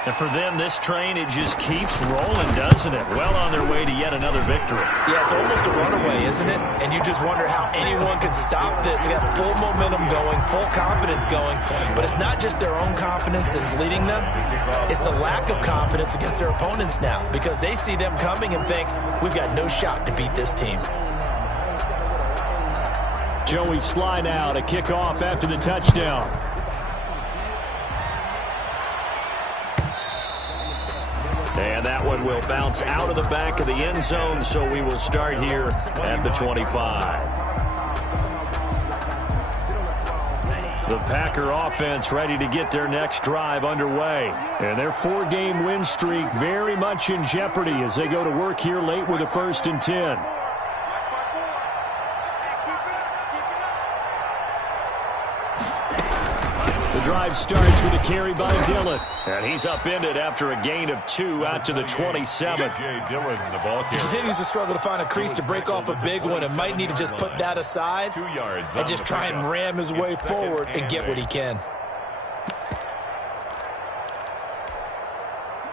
And for them, this train, it just keeps rolling, doesn't it? Well on their way to yet another victory. Yeah, it's almost a runaway, isn't it? And you just wonder how anyone could stop this. They got full momentum going, full confidence going. But it's not just their own confidence that's leading them. It's the lack of confidence against their opponents now, because they see them coming and think, we've got no shot to beat this team. Joey slide out, a kickoff after the touchdown. And that one will bounce out of the back of the end zone, so we will start here at the 25. The Packer offense ready to get their next drive underway. And their 4-game win streak very much in jeopardy as they go to work here late with a 1st and 10. Drive starts with a carry by Dillon. And he's upended after a gain of 2 out to the 27. He continues to struggle to find a crease to break off a big one and might need to just put that aside and just try and ram his way forward and get what he can.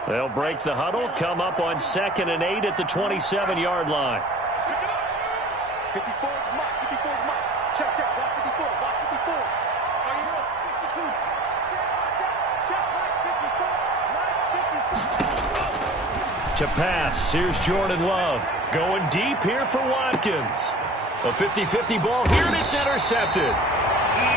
They'll break the huddle, come up on 2nd and 8 at the 27-yard line. 54, Mike, 54, Mike. Check, check, watch 54, watch 54. Are you real? 52. Check, Mike, 54, Mike, 54. To pass, here's Jordan Love. Going deep here for Watkins. A 50-50 ball here, and it's intercepted.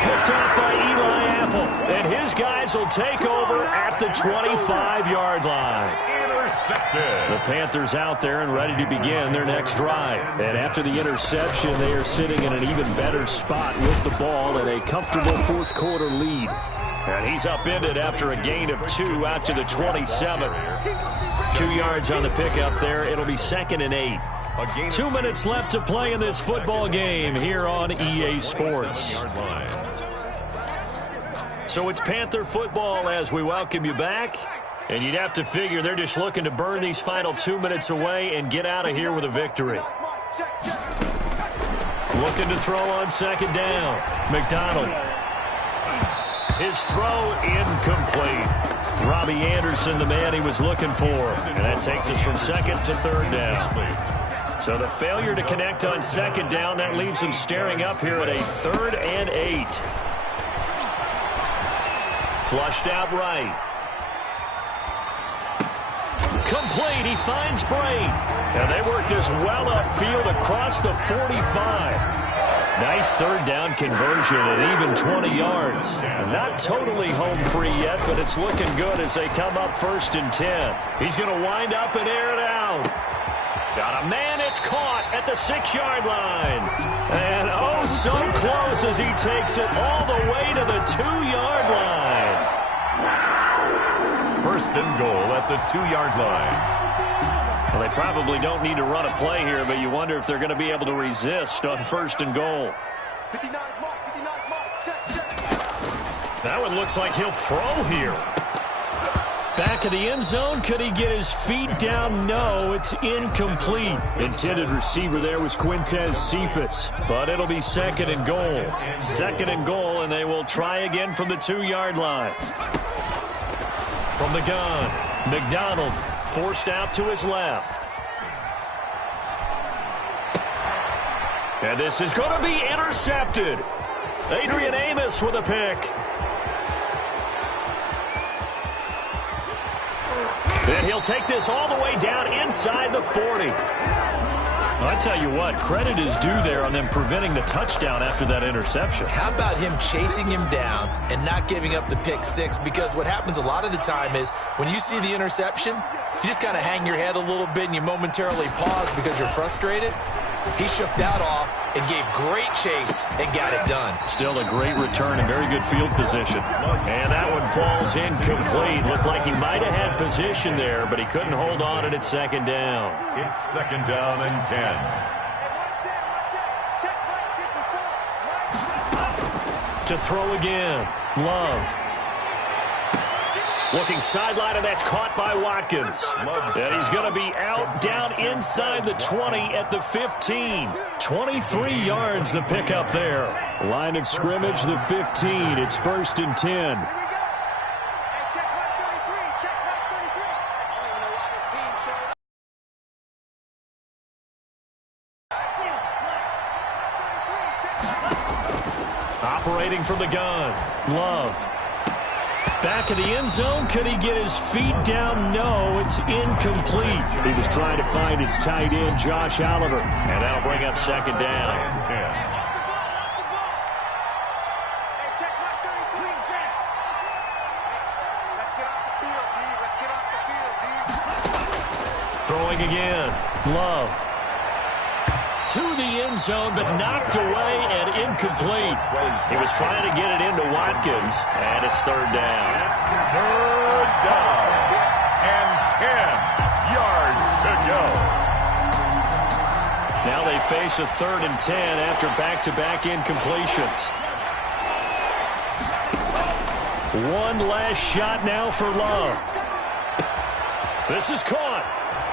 Picked off by Eli Apple, and his guys will take over at the 25-yard line. Intercepted. The Panthers out there and ready to begin their next drive. And after the interception, they are sitting in an even better spot with the ball and a comfortable 4th quarter lead. And he's upended after a gain of 2 out to the 27. 2 yards on the pickup there. It'll be 2nd and 8. 2 minutes left to play in this football game here on EA Sports. So it's Panther football as we welcome you back. And you'd have to figure they're just looking to burn these final 2 minutes away and get out of here with a victory. Looking to throw on 2nd down. McDonald. His throw incomplete. Robbie Anderson, the man he was looking for. And that takes us from 2nd to 3rd down. So the failure to connect on 2nd down, that leaves him staring up here at a 3rd and 8. Flushed out right. Complete. He finds Bray. And they work this well upfield across the 45. Nice 3rd down conversion at even 20 yards. Not totally home free yet, but it's looking good as they come up 1st and 10. He's going to wind up and air it out. Got a man, it's caught at the 6-yard line. And oh, so close as he takes it all the way to the 2-yard line. 1st and goal at the 2-yard line. Well, they probably don't need to run a play here, but you wonder if they're going to be able to resist on 1st and goal. 59, Mike, 59, Mike. Check, check. That one looks like he'll throw here. Back of the end zone. Could he get his feet down? No, it's incomplete. Intended receiver there was Quintez Cephas. But it'll be 2nd and goal. 2nd and goal, and they will try again from the 2-yard line. From the gun, McDonald forced out to his left. And this is going to be intercepted. Adrian Amos with a pick. And he'll take this all the way down inside the 40. I tell you what, credit is due there on them preventing the touchdown after that interception. How about him chasing him down and not giving up the pick six? Because what happens a lot of the time is when you see the interception, you just kind of hang your head a little bit and you momentarily pause because you're frustrated. He shook that off and gave great chase and got it done. Still a great return and very good field position. And that one falls incomplete. Looked like he might have had position there, but he couldn't hold on and it's second down. It's second down and 10. To throw again. Love. Looking sideline, and that's caught by Watkins. And he's going to be out down inside the 20 at the 15. 23 yards the pickup there. Line of scrimmage, the 15. It's 1st and 10. Operating from the gun. Love. Back of the end zone. Could he get his feet down? No, it's incomplete. He was trying to find his tight end, Josh Oliver. And that'll bring up second down. 10. Throwing again. Love. To the end zone, but knocked away and incomplete. He was trying to get it into Watkins, and it's third down. Third down. And 10 yards to go. Now they face a 3rd and 10 after back-to-back incompletions. One last shot now for Love. This is caught.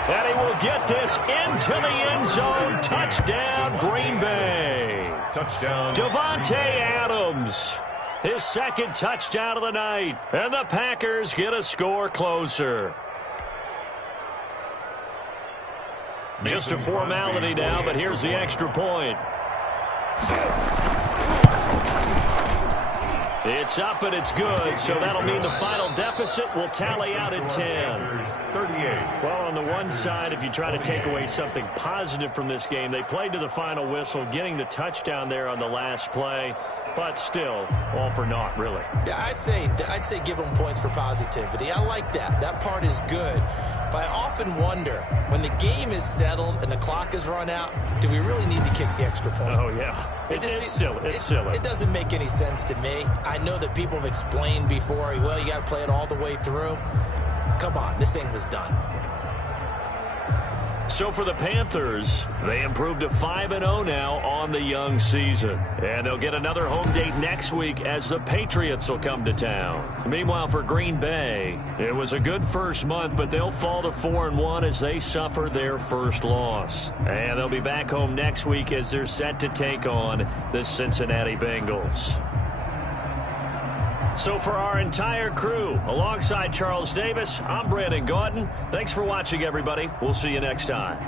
And he will get this into the end zone. Touchdown, Green Bay. Touchdown. Davante Adams. His second touchdown of the night. And the Packers get a score closer. Just a formality now, but here's the extra point. It's up and it's good, so that'll mean the final deficit will tally out at 10. 38. Well, on the one side, if you try to take away something positive from this game, they played to the final whistle, getting the touchdown there on the last play, but still, all for naught, really. Yeah, I'd say give them points for positivity. I like that. That part is good. But I often wonder, when the game is settled and the clock is run out, do we really need to kick the extra point? Oh, yeah. It's silly. It's silly. It doesn't make any sense to me. I know that people have explained before, well, you got to play it all the way through. Come on, this thing was done. So for the Panthers, they improved to 5-0 now on the young season. And they'll get another home date next week as the Patriots will come to town. Meanwhile, for Green Bay, it was a good first month, but they'll fall to 4-1 as they suffer their first loss. And they'll be back home next week as they're set to take on the Cincinnati Bengals. So for our entire crew, alongside Charles Davis, I'm Brandon Gaudin. Thanks for watching, everybody. We'll see you next time.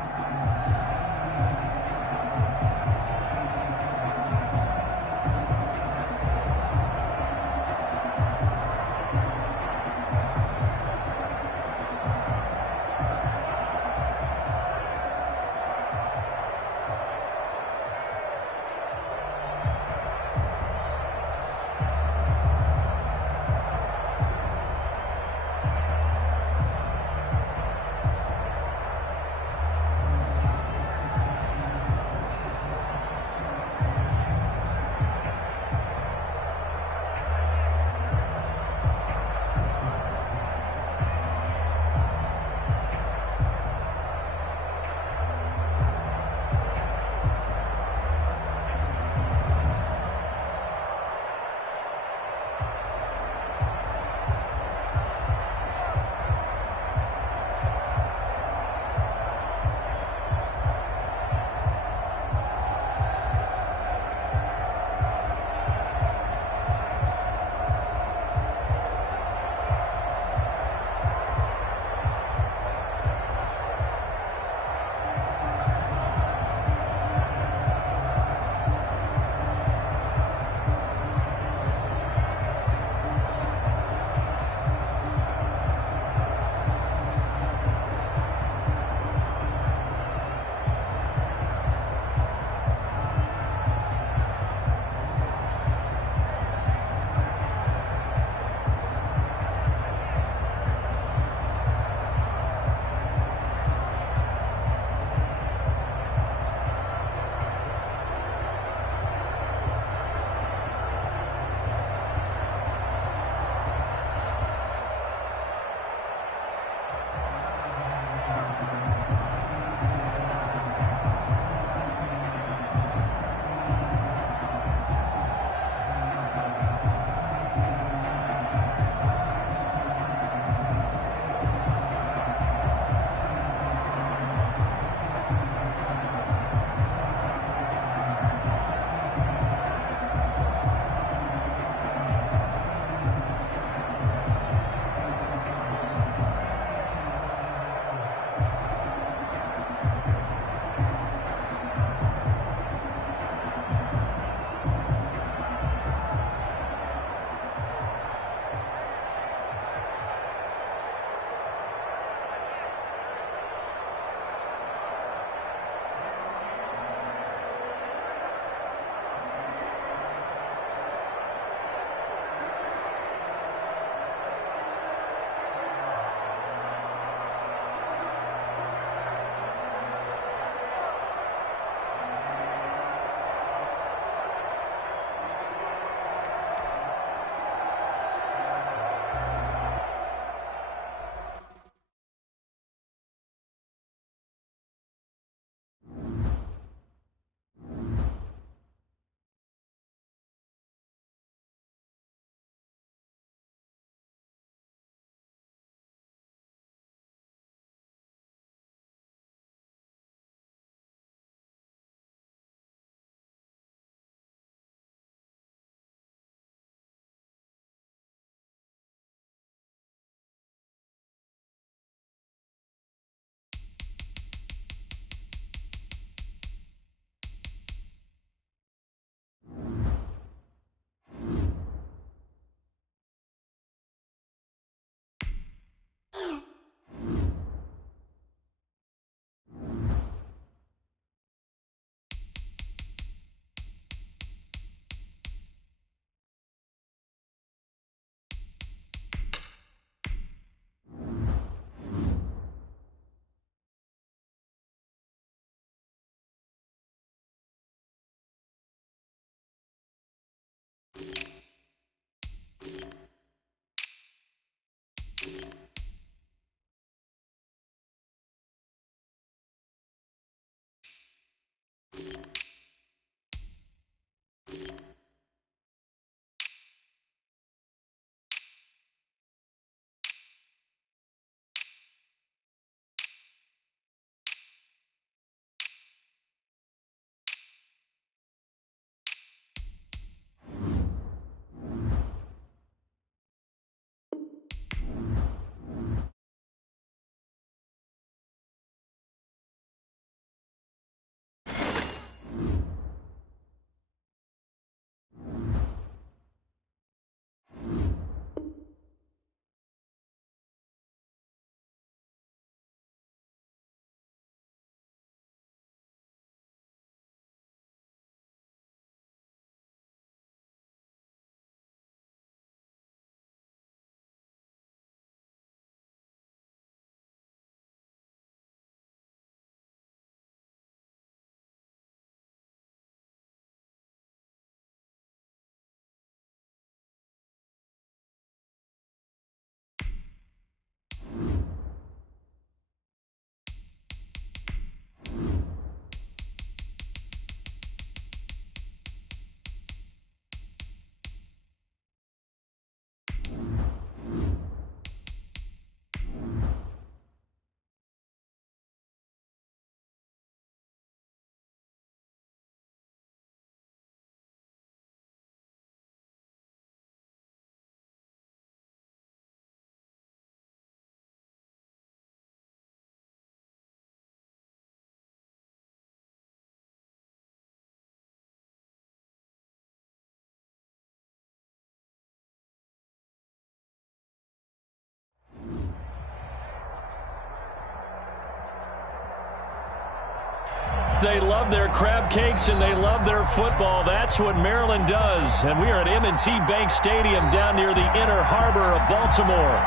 They love their crab cakes and they love their football. That's what Maryland does. And we are at M&T Bank Stadium down near the Inner Harbor of Baltimore.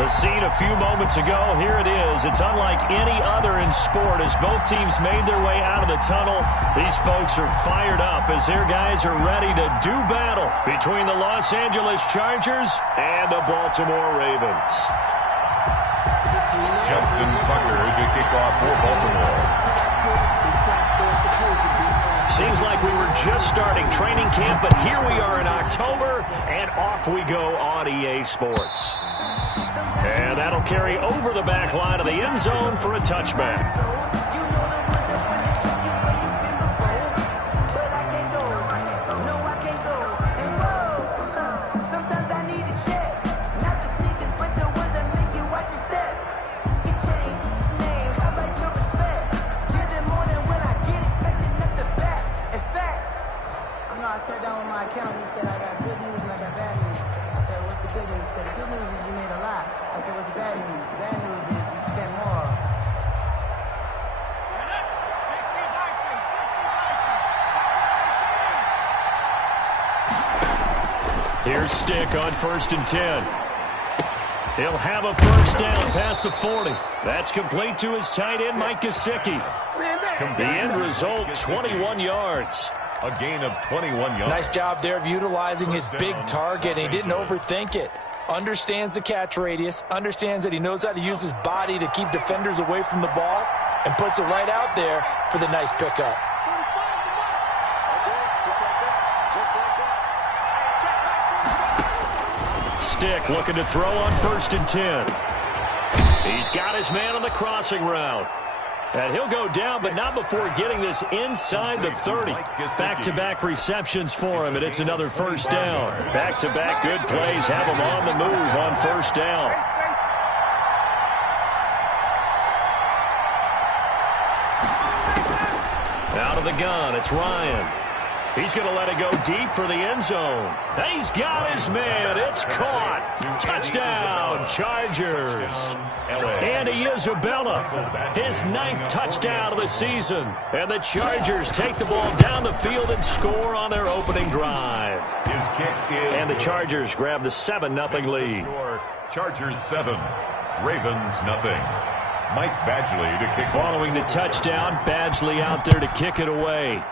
The scene a few moments ago, here it is. It's unlike any other in sport as both teams made their way out of the tunnel. These folks are fired up as their guys are ready to do battle between the Los Angeles Chargers and the Baltimore Ravens. Justin Tucker to kick off for Baltimore. Seems like we were just starting training camp, but here we are in October, and off we go on EA Sports. And that'll carry over the back line of the end zone for a touchback. Here's Stick on 1st and 10. He'll have a first down past the 40. That's complete to his tight end, Mike Gesicki. The end result, 21 yards. A gain of 21 yards. Nice job there of utilizing his big target. He didn't overthink it. Understands the catch radius. Understands that he knows how to use his body to keep defenders away from the ball. And puts it right out there for the nice pickup. Stick looking to throw on 1st and 10. He's got his man on the crossing route. And he'll go down, but not before getting this inside the 30. Back-to-back receptions for him, and it's another first down. Back-to-back good plays have him on the move on first down. Out of the gun, it's Ryan. He's going to let it go deep for the end zone. He's got his man. It's caught. Touchdown, Chargers. Andy Isabella, his 9th touchdown of the season. And the Chargers take the ball down the field and score on their opening drive. His kick is and the Chargers grab the 7-0 lead. Chargers 7, Ravens 0. Mike Badgley to kick. Following the touchdown, Badgley out there to kick it away.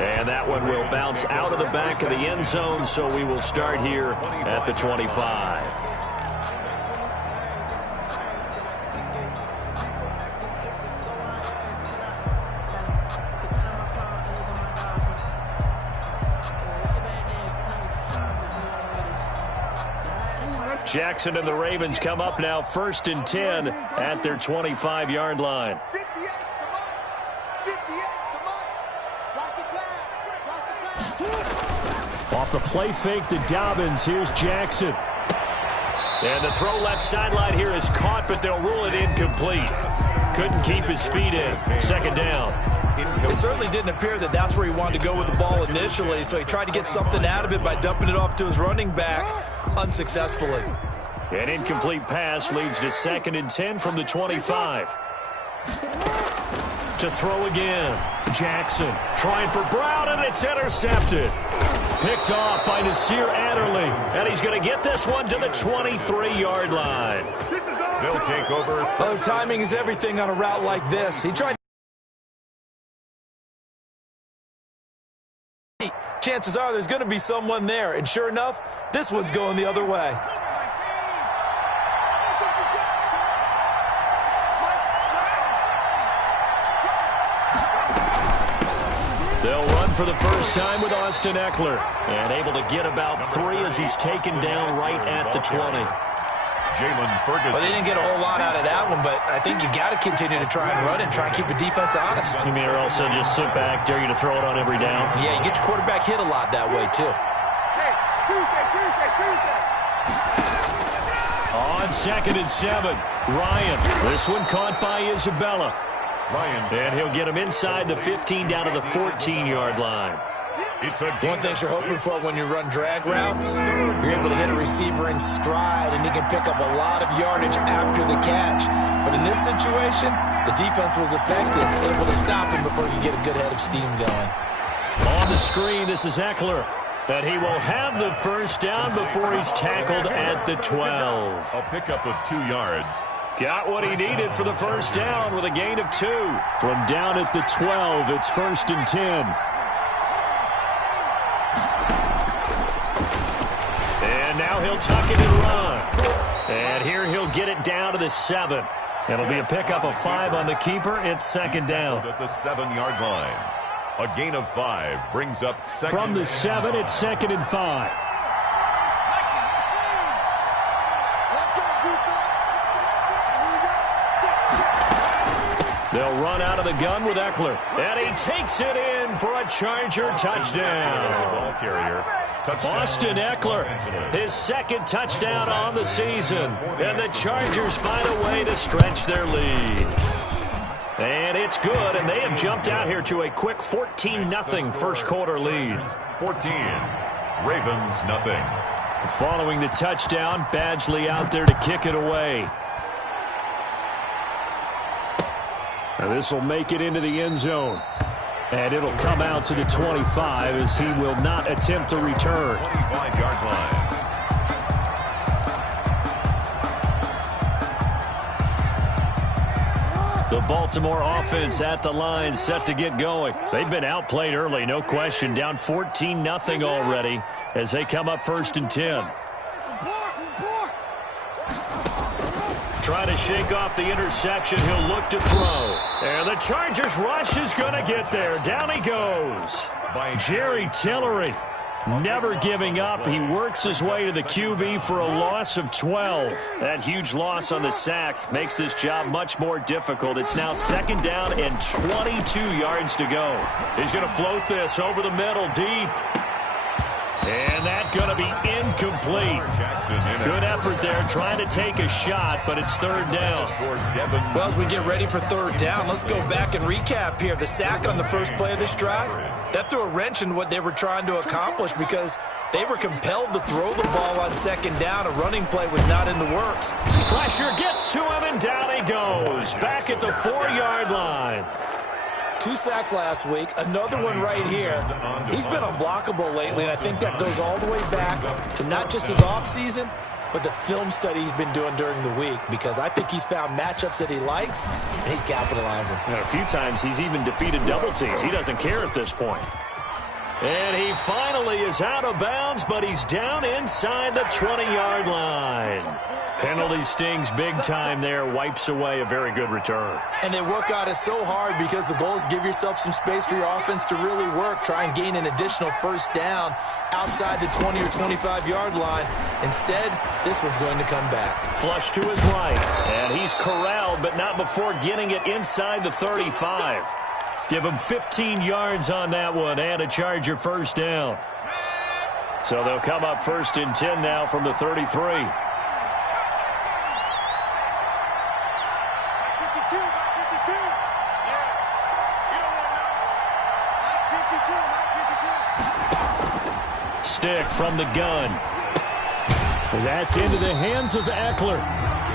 And that one will bounce out of the back of the end zone, so we will start here at the 25. Jackson and the Ravens come up now 1st and 10 at their 25-yard line. Off the play fake to Dobbins. Here's Jackson. And the throw left sideline here is caught, but they'll rule it incomplete. Couldn't keep his feet in. 2nd down. It certainly didn't appear that that's where he wanted to go with the ball initially, so he tried to get something out of it by dumping it off to his running back unsuccessfully. An incomplete pass leads to 2nd and 10 from the 25. To throw again. Jackson trying for Brown, and it's intercepted. Picked off by Nasir Adderley. And he's going to get this one to the 23-yard line. They'll take over. Oh, timing is everything on a route like this. He tried. Chances are there's going to be someone there. And sure enough, this one's going the other way. They'll run for the first time with Austin Eckler. And able to get about 3 as he's taken down right at the 20. Jalen Ferguson. Well, they didn't get a whole lot out of that one, but I think you got to continue to try and run and try and keep the defense honest. You mean or also just sit back, dare you to throw it on every down? Yeah, you get your quarterback hit a lot that way, too. On 2nd and 7, Ryan. This one caught by Isabella. Ryan. And he'll get him inside the 15 down to the 14-yard line. One thing you're hoping for when you run drag routes, you're able to hit a receiver in stride, and he can pick up a lot of yardage after the catch. But in this situation, the defense was effective, able to stop him before you get a good head of steam going. On the screen, this is Eckler. And he will have the first down before he's tackled at the 12. A pickup of 2 yards. Got what he needed for the first down with a gain of 2. From down at the 12, it's 1st and 10. And now he'll tuck it and run. And here he'll get it down to the 7. It'll be a pickup of 5 on the keeper. It's 2nd down. At the 7-yard line. A gain of 5 brings up 2nd. From the 7, it's 2nd and 5. They'll run out of the gun with Eckler. And he takes it in for a Charger touchdown. Ball carrier. Austin Eckler, his 2nd touchdown on the season. And the Chargers find a way to stretch their lead. And it's good, and they have jumped out here to a quick 14-0 first quarter lead. 14. Ravens nothing. Following the touchdown, Badgley out there to kick it away. Now this will make it into the end zone. And it'll come out to the 25 as he will not attempt to return. 25-yard line. The Baltimore offense at the line, set to get going. They've been outplayed early, no question. Down 14-0 already as they come up 1st and 10. Trying to shake off the interception. He'll look to throw. And the Chargers rush is going to get there. Down he goes. Jerry Tillery never giving up. He works his way to the QB for a loss of 12. That huge loss on the sack makes this job much more difficult. It's now 2nd down and 22 yards to go. He's going to float this over the middle deep. And that's going to be incomplete. Good effort there trying to take a shot, but it's 3rd down. Well, as we get ready for 3rd down, let's go back and recap here. The sack on the first play of this drive, that threw a wrench in what they were trying to accomplish because they were compelled to throw the ball on 2nd down. A running play was not in the works. Pressure gets to him, and down he goes. Back at the 4-yard line. 2 sacks last week, another one right here. He's been unblockable lately, and I think that goes all the way back to not just his offseason, but the film study he's been doing during the week, because I think he's found matchups that he likes, and he's capitalizing. And a few times he's even defeated double teams. He doesn't care at this point. And he finally is out of bounds, but he's down inside the 20-yard line. Penalty stings big time there, wipes away a very good return. And they work out it so hard because the goal is give yourself some space for your offense to really work. Try and gain an additional first down outside the 20 or 25-yard line. Instead, this one's going to come back. Flush to his right, and he's corralled, but not before getting it inside the 35. Give him 15 yards on that one and a Charger first down. So they'll come up 1st and 10 now from the 33. Stick from the gun. That's into the hands of Eckler.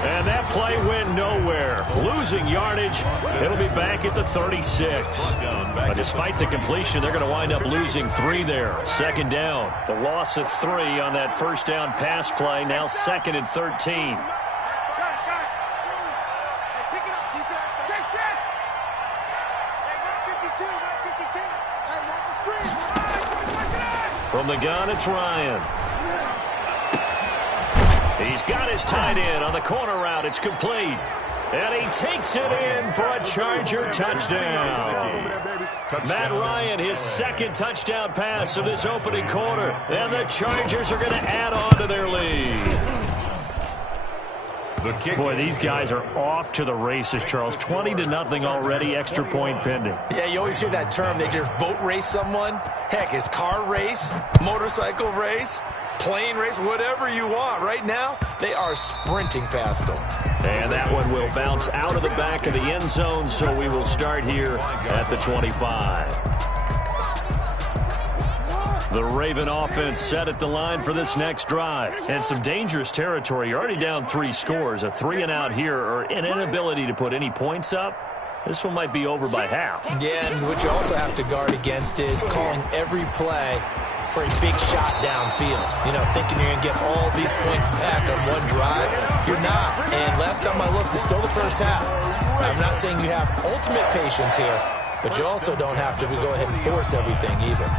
And that play went nowhere. Losing yardage. It'll be back at the 36. But despite the completion, they're going to wind up losing 3 there. 2nd down. The loss of 3 on that first down pass play. Now 2nd and 13. From the gun, it's Ryan. He's got his tight end on the corner route. It's complete. And he takes it in for a Charger touchdown. Matt Ryan, his 2nd touchdown pass of this opening quarter. And the Chargers are going to add on to their lead. Boy, these guys are off to the races, Charles. 20-0 already, extra point pending. Yeah, you always hear that term. They just boat race someone. Heck, it's car race, motorcycle race, plane race, whatever you want. Right now, they are sprinting past them. And that one will bounce out of the back of the end zone, so we will start here at the 25. The Raven offense set at the line for this next drive. And some dangerous territory. You're already down 3 scores. A 3-and-out here or an inability to put any points up. This one might be over by half. Yeah, and what you also have to guard against is calling every play for a big shot downfield. You know, thinking you're going to get all these points back on one drive. You're not. And last time I looked, it's still the first half. I'm not saying you have ultimate patience here, but you also don't have to go ahead and force everything either.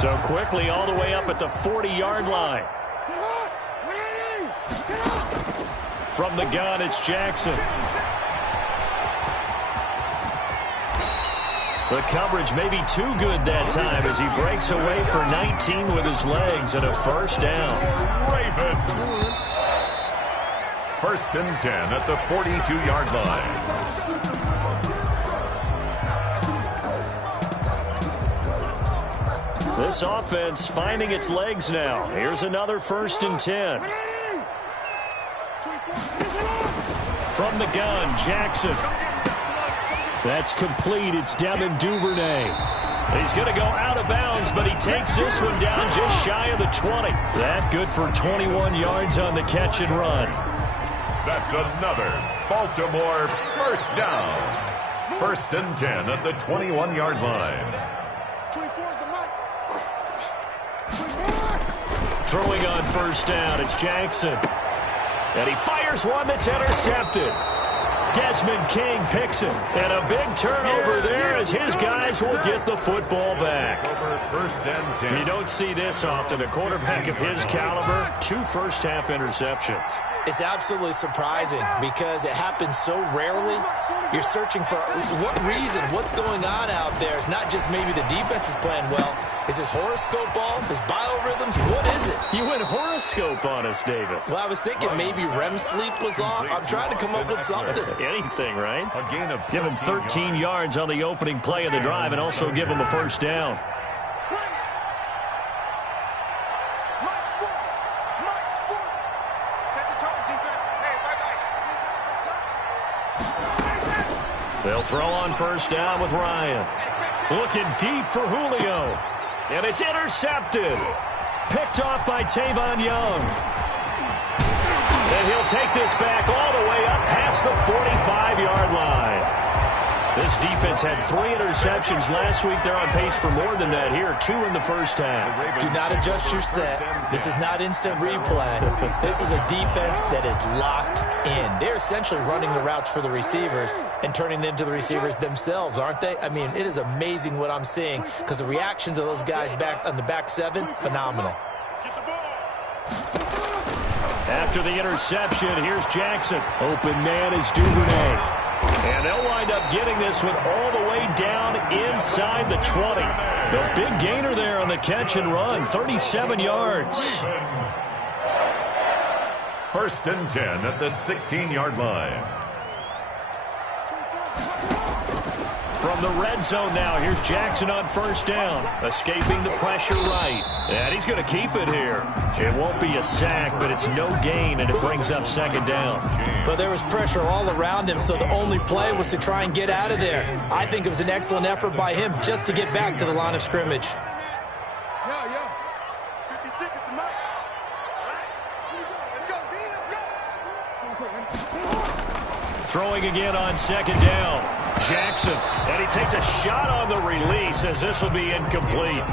So quickly all the way up at the 40-yard line. From the gun, it's Jackson. The coverage may be too good that time as he breaks away for 19 with his legs and a first down. Raven. First and 10 at the 42-yard line. This offense finding its legs now. Here's another first and 10. From the gun, Jackson. That's complete. It's Devin Duvernay. He's going to go out of bounds, but he takes this one down just shy of the 20. That good for 21 yards on the catch and run. That's another Baltimore first down. First and 10 at the 21-yard line. 24 is the mic. Throwing on first down, it's Jackson. And he fires one that's intercepted. Desmond King picks it. And a big turnover there as his guys will get the football back. First and 10. You don't see this often. A quarterback of his caliber, 2 first-half interceptions. It's absolutely surprising because it happens so rarely. You're searching for what reason, what's going on out there. It's not just maybe the defense is playing well. Is his horoscope off? His biorhythms? What is it? You went horoscope on us, David. Well, I was thinking maybe REM sleep was off. I'm trying to come up with something. Anything, right? A gain of Give him 13 yards on the opening play of the drive and also give him a first down. They'll throw on first down with Ryan. Looking deep for Julio. And it's intercepted. Picked off by Tavon Young. And he'll take this back all the way up past the 45-yard line. This defense had 3 interceptions last week. They're on pace for more than that here. 2 in the first half. Do not adjust your set. This is not instant replay. This is a defense that is locked in. They're essentially running the routes for the receivers and turning into the receivers themselves, aren't they? I mean, it is amazing what I'm seeing because the reactions of those guys back on the back 7, phenomenal. After the interception, here's Jackson. Open man is Duvernay. And they'll wind up getting this one all the way down inside the 20. The big gainer there on the catch and run, 37 yards. First and 10 at the 16-yard line. From the red zone now, here's Jackson on first down. Escaping the pressure right. And he's going to keep it here. It won't be a sack, but it's no gain, and it brings up second down. But there was pressure all around him, so the only play was to try and get out of there. I think it was an excellent effort by him just to get back to the line of scrimmage. Yeah. 56 is the mic. Let's go, D, let's go. Throwing again on second down. Jackson, and he takes a shot on the release as this will be incomplete.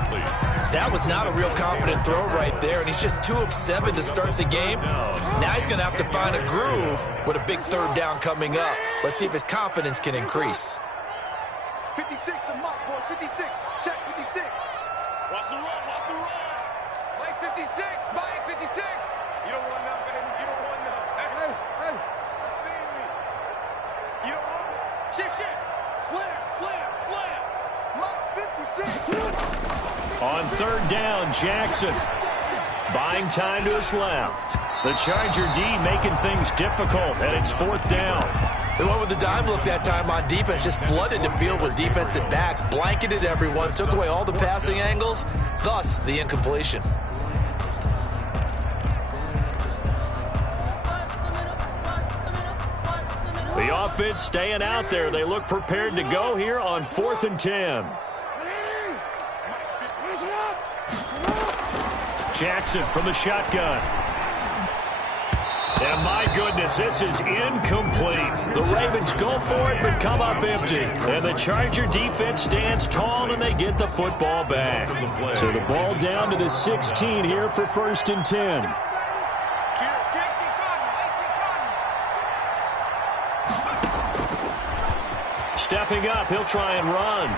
That was not a real confident throw right there, and he's just 2 of 7 to start the game. Now he's going to have to find a groove with a big third down coming up. Let's see if his confidence can increase. 56, the mic, boys, 56. Check 56. Watch the run. Mike 56, Mike 56. You don't want none, baby. You don't want none. Hey. You seen me. You don't want me. Shift. Slam. Mike 56. On third down, Jackson. Buying time to his left. The Charger D making things difficult, and it's fourth down. They went with the dime look that time on defense, just flooded the field with defensive backs, blanketed everyone, took away all the passing angles, thus the incompletion. The offense staying out there. They look prepared to go here on 4th and 10. Jackson from the shotgun. And my goodness, this is incomplete. The Ravens go for it, but come up empty. And the Charger defense stands tall, and they get the football back. So the ball down to the 16 here for 1st and 10. Stepping up, he'll try and run.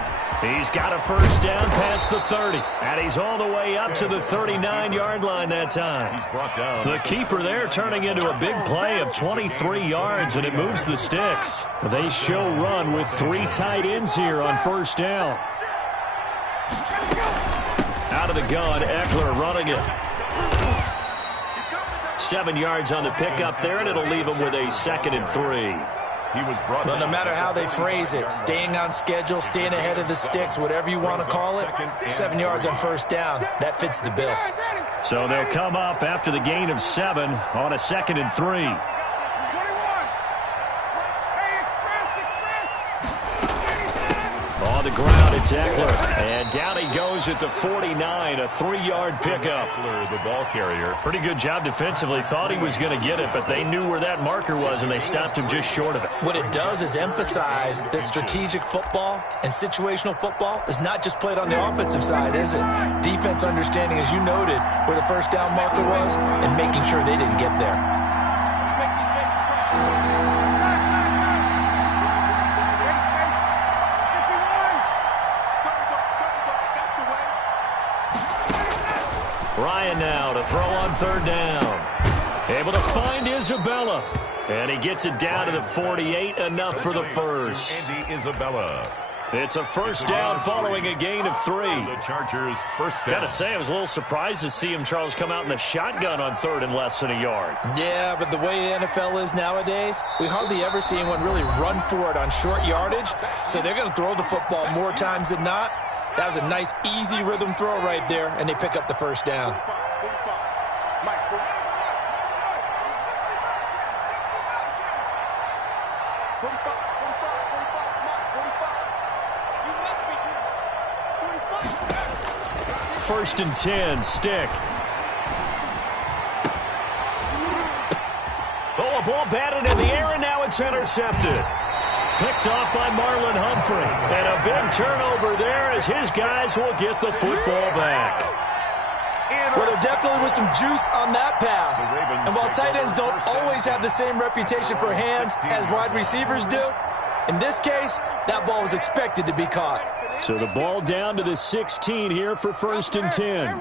He's got a 1st down past the 30. And he's all the way up to the 39-yard line that time. He's brought down. The keeper there turning into a big play of 23 yards, and it moves the sticks. They show run with 3 tight ends here on 1st down. Out of the gun, Eckler running it. 7 yards on the pickup there, and it'll leave him with a 2nd and 3. He was brought Well, no down. matter how they phrase it, staying on schedule, staying ahead of the sticks, whatever you want to call it, 7 yards on 1st down, that fits the bill. So they'll come up after the gain of 7 on a 2nd and 3. On the ground, it's Eckler. And down he goes at the 49, a 3-yard pickup. The ball carrier. Pretty good job defensively. Thought he was going to get it, but they knew where that marker was, and they stopped him just short of it. What it does is emphasize that strategic football and situational football is not just played on the offensive side, is it? Defense understanding, as you noted, where the 1st down marker was and making sure they didn't get there. Ryan now to throw on 3rd down. Able to find Isabella. And he gets it down to the 48, enough for the 1st. Andy Isabella. It's a 1st down following a gain of 3. The Chargers' 1st down. Gotta say, I was a little surprised to see him, Charles, come out in the shotgun on 3rd and less than a yard. Yeah, but the way the NFL is nowadays, we hardly ever see anyone really run for it on short yardage. So they're going to throw the football more times than not. That was a nice, easy rhythm throw right there, and they pick up the 1st down. First and 10, stick. Oh, a ball batted in the air, and now it's intercepted. Picked off by Marlon Humphrey. And a big turnover there as his guys will get the football back. Well, there definitely was some juice on that pass. And while tight ends don't always have the same reputation for hands as wide receivers do, in this case, that ball was expected to be caught. So the ball down to the 16 here for 1st and 10.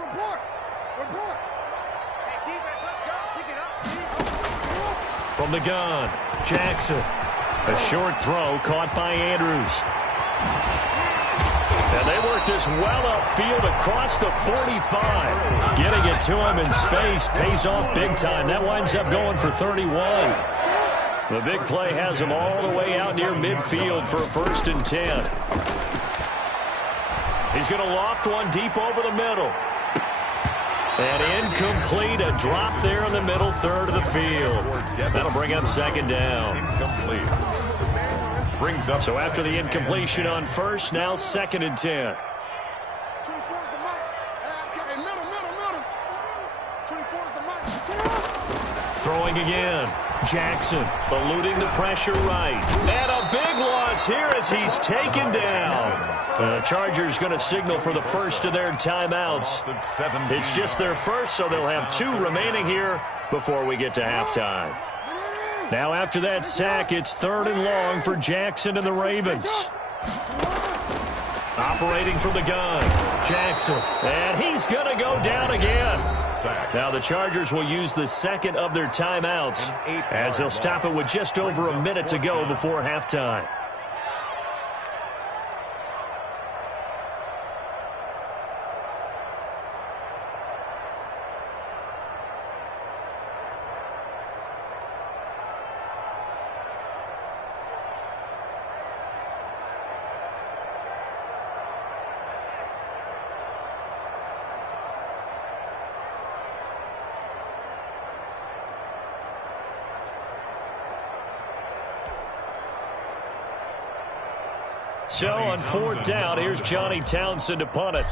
From the gun, Jackson. A short throw caught by Andrews. And they work this well upfield across the 45. Getting it to him in space pays off big time. That winds up going for 31. The big play has him all the way out near midfield for a 1st and 10. He's going to loft one deep over the middle. And incomplete, a drop there in the middle third of the field. That'll bring up 2nd down. Incomplete. Brings up. So after the incompletion on 1st, now 2nd and 10. Throwing again. Jackson eluding the pressure right. And a big loss here as he's taken down. The Chargers going to signal for the 1st of their timeouts. It's just their 1st, so they'll have 2 remaining here before we get to halftime. Now after that sack, it's 3rd and long for Jackson and the Ravens. Operating from the gun, Jackson. And he's going to go down again. Now the Chargers will use the 2nd of their timeouts as they'll stop it with just over a minute to go before halftime. So on 4th down, here's Johnny Townsend to punt it.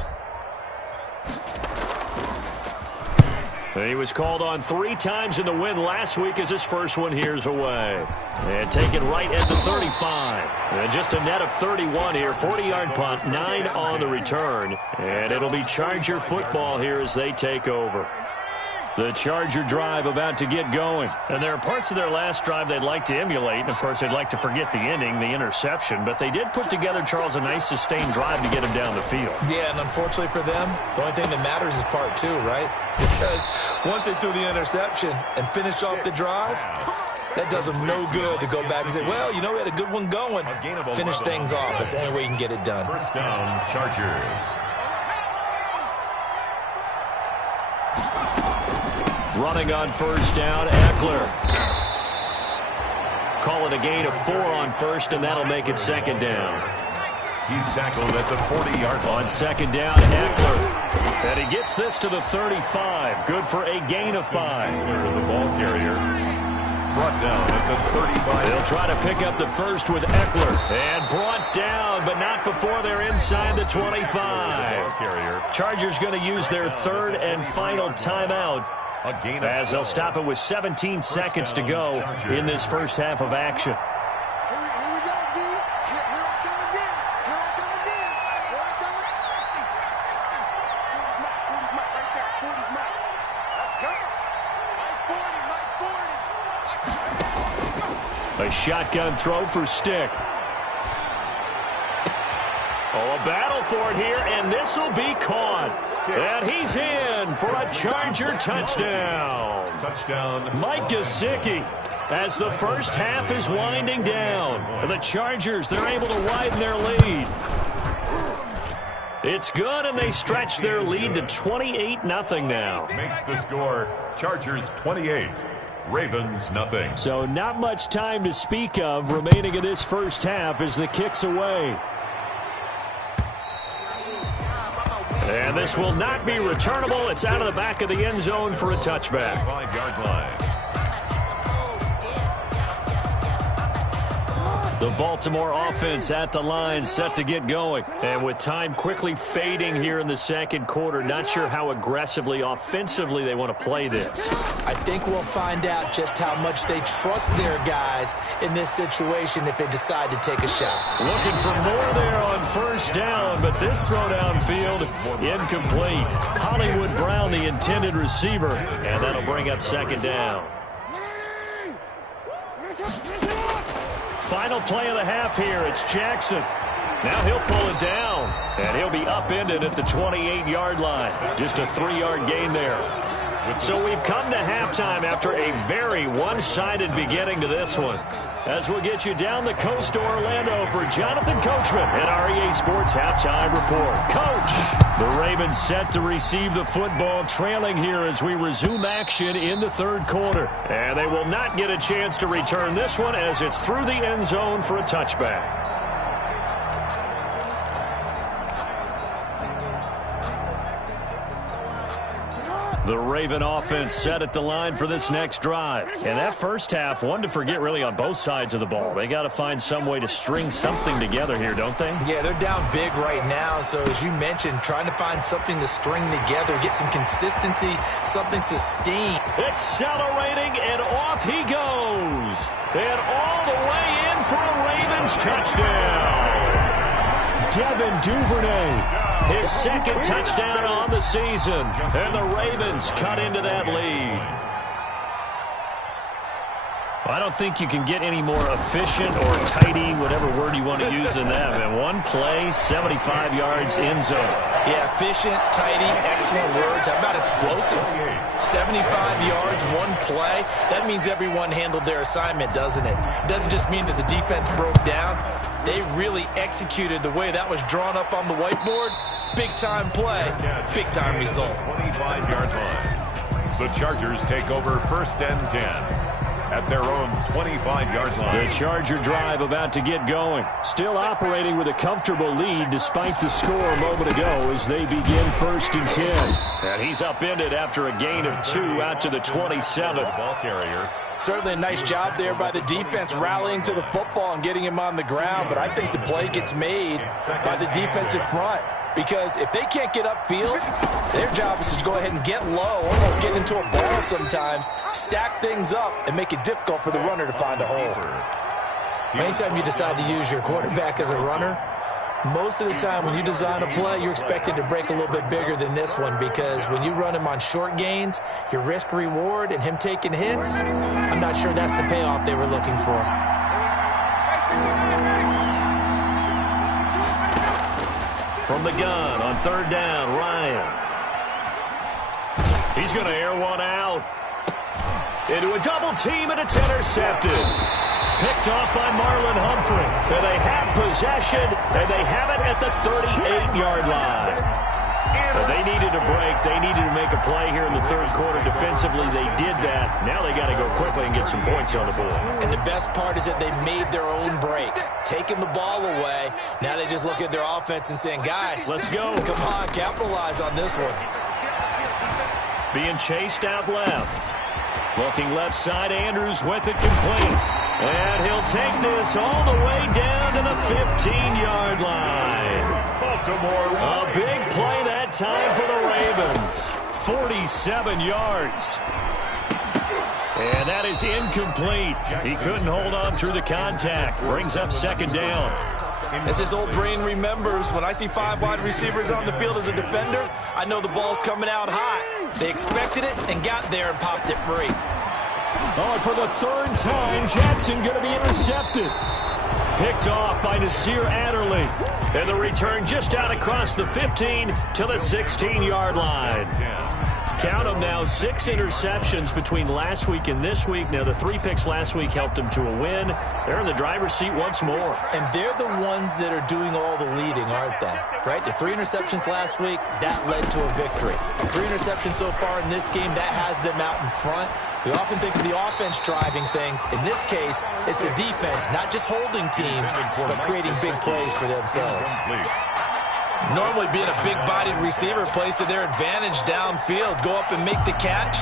He was called on 3 times in the win last week as his first one here's away. And taken right at the 35. And just a net of 31 here. 40-yard punt, 9 on the return. And it'll be Charger football here as they take over. The Charger drive about to get going. And there are parts of their last drive they'd like to emulate. And, of course, they'd like to forget the ending, the interception. But they did put together, Charles, a nice sustained drive to get him down the field. Yeah, and unfortunately for them, the only thing that matters is part 2, right? Because once they threw the interception and finished off the drive, that does them no good to go back and say, well, you know, we had a good one going. Finish things off. That's the only way you can get it done. First down, Chargers. Running on first down, Eckler. Call it a gain of 4 on first, and that'll make it second down. He's tackled at the 40-yard line. On second down, Eckler. And he gets this to the 35. Good for a gain of 5. The ball carrier brought down at the 35. They'll try to pick up the first with Eckler. And brought down, but not before they're inside the 25. Chargers going to use their 3rd and final timeout, as they'll stop it with 17 seconds to go in this first half of action. Here we go, D. Here I come again. Here I come again. Here I come again. Forty's Mike right there. 40's Mike. Let's go. Mike 40. A shotgun throw for Stick. Oh, a battle for it here, and this will be caught. And he's in for a Charger touchdown. Mike Gesicki, as the first half is winding down. The Chargers, they're able to widen their lead. It's good, and they stretch their lead to 28-0 now. Makes the score Chargers 28, Ravens nothing. So not much time to speak of remaining in this first half as the kick's away. And this will not be returnable. It's out of the back of the end zone for a touchback. 5-yard line. The Baltimore offense at the line, set to get going. And with time quickly fading here in the second quarter, not sure how aggressively, offensively they want to play this. I think we'll find out just how much they trust their guys in this situation if they decide to take a shot. Looking for more there on first down, but this throw downfield incomplete. Hollywood Brown, the intended receiver, and that'll bring up second down. Final play of the half here. It's Jackson. Now he'll pull it down, and he'll be upended at the 28-yard line. Just a 3-yard gain there. So we've come to halftime after a very one-sided beginning to this one. As we'll get you down the coast to Orlando for Jonathan Coachman at our EA Sports Halftime Report. Coach, the Ravens set to receive the football, trailing here as we resume action in the third quarter. And they will not get a chance to return this one as it's through the end zone for a touchback. The Raven offense set at the line for this next drive. And that first half, one to forget really on both sides of the ball. They got to find some way to string something together here, don't they? Yeah, they're down big right now. So as you mentioned, trying to find something to string together, get some consistency, something sustained. Accelerating, and off he goes. And all the way in for a Ravens touchdown. Devin Duvernay. His second touchdown on the season, and the Ravens cut into that lead. I don't think you can get any more efficient or tidy, whatever word you want to use in that. And one play, 75 yards in zone. Yeah, efficient, tidy, excellent words. How about explosive? 75 yards, one play. That means everyone handled their assignment, doesn't it? It doesn't just mean that the defense broke down. They really executed the way that was drawn up on the whiteboard. Big-time play, big-time result. 25-yard line. The Chargers take over first and 10 at their own 25-yard line. The Charger drive about to get going. Still operating with a comfortable lead despite the score a moment ago as they begin first and 10. And he's upended after a gain of 2 out to the 27. Ball carrier. Certainly a nice job there by the defense rallying to the football and getting him on the ground, but I think the play gets made by the defensive front. Because if they can't get upfield, their job is to go ahead and get low, almost get into a ball sometimes, stack things up, and make it difficult for the runner to find a hole. Anytime you decide to use your quarterback as a runner, most of the time when you design a play, you're expected to break a little bit bigger than this one, because when you run him on short gains, your risk-reward and him taking hits, I'm not sure that's the payoff they were looking for. From the gun on third down, Ryan. He's going to air one out. Into a double team, and it's intercepted. Picked off by Marlon Humphrey. And they have possession, and they have it at the 38-yard line. But they needed a break. They needed to make a play here in the third quarter. Defensively, they did that. Now they got to go quickly and get some points on the board. And the best part is that they made their own break. Taking the ball away. Now they just look at their offense and saying, guys, let's go. Come on, capitalize on this one. Being chased out left. Looking left side, Andrews with it complete. And he'll take this all the way down to the 15-yard line. A big play that time for the Ravens. 47 yards. And that is incomplete. He couldn't hold on through the contact. Brings up second down. As his old brain remembers, when I see 5 wide receivers on the field as a defender, I know the ball's coming out hot. They expected it and got there and popped it free. Oh, and for the third time, Jackson going to be intercepted. Picked off by Nasir Adderley. And the return just out across the 15 to the 16-yard line. Count them now, 6 interceptions between last week and this week. Now, the 3 picks last week helped them to a win. They're in the driver's seat once more. And they're the ones that are doing all the leading, aren't they? Right? The 3 interceptions last week, that led to a victory. 3 interceptions so far in this game, that has them out in front. We often think of the offense driving things. In this case, it's the defense, not just holding teams, but creating big plays for themselves. Normally being a big-bodied receiver plays to their advantage downfield. Go up and make the catch,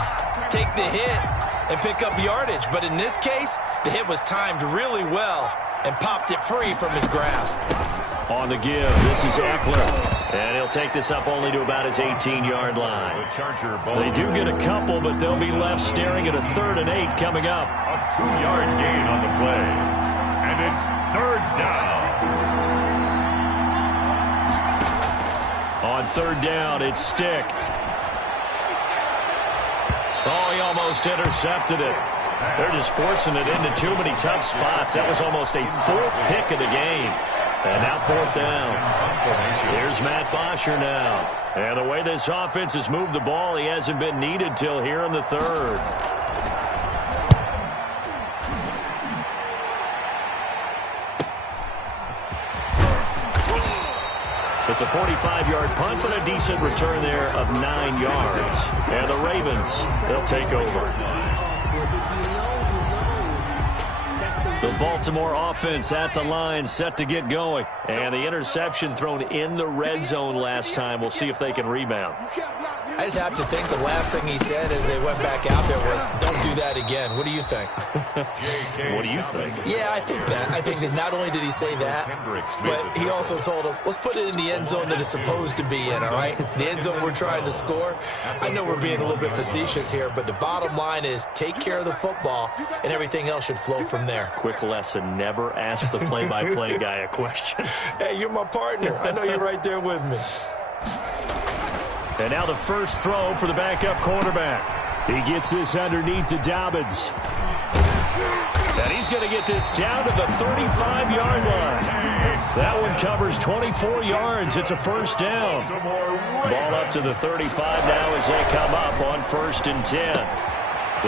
take the hit, and pick up yardage. But in this case, the hit was timed really well and popped it free from his grasp. On the give, this is Eckler. And he'll take this up only to about his 18-yard line. They do get a couple, but they'll be left staring at a 3rd and 8 coming up. A 2-yard gain on the play. And it's third down. On third down, it's Stick. Oh, he almost intercepted it. They're just forcing it into too many tough spots. That was almost a 4th pick of the game. And now 4th down. Here's Matt Bosher now. And the way this offense has moved the ball, he hasn't been needed till here in the 3rd. It's a 45-yard punt, but a decent return there of 9 yards. And the Ravens, they'll take over. The Baltimore offense at the line, set to get going. And the interception thrown in the red zone last time. We'll see if they can rebound. I just have to think the last thing he said as they went back out there was, don't do that again. What do you think? What do you think? Yeah, I think that. I think that not only did he say that, but he also told him, let's put it in the end zone that it's supposed to be in, all right? The end zone we're trying to score. I know we're being a little bit facetious here, but the bottom line is take care of the football, and everything else should flow from there. Quick lesson, never ask the play-by-play guy a question. Hey, you're my partner. I know you're right there with me. And now the first throw for the backup quarterback. He gets this underneath to Dobbins. And he's going to get this down to the 35-yard line. That one covers 24 yards. It's a first down. Ball up to the 35 now as they come up on 1st and 10.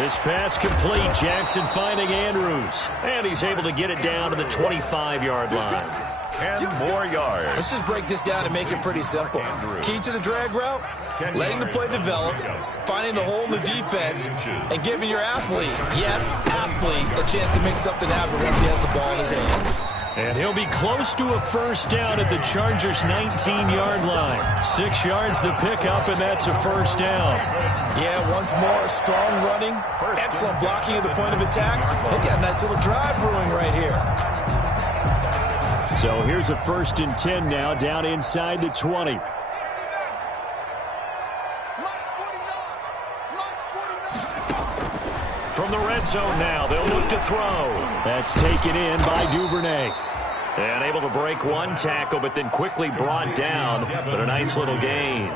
This pass complete. Jackson finding Andrews. And he's able to get it down to the 25-yard line. 10 more yards. Let's just break this down and make it pretty simple. Key to the drag route, letting the play develop, finding the hole in the defense, and giving your athlete, yes, athlete, a chance to make something happen once he has the ball in his hands. And he'll be close to a first down at the Chargers' 19-yard line. 6 yards the pickup, and that's a first down. Yeah, once more, strong running, excellent blocking at the point of attack. They got a nice little drive brewing right here. So here's a 1st and 10 now, down inside the 20. From the red zone now, they'll look to throw. That's taken in by Duvernay. And able to break one tackle, but then quickly brought down. But a nice little gain.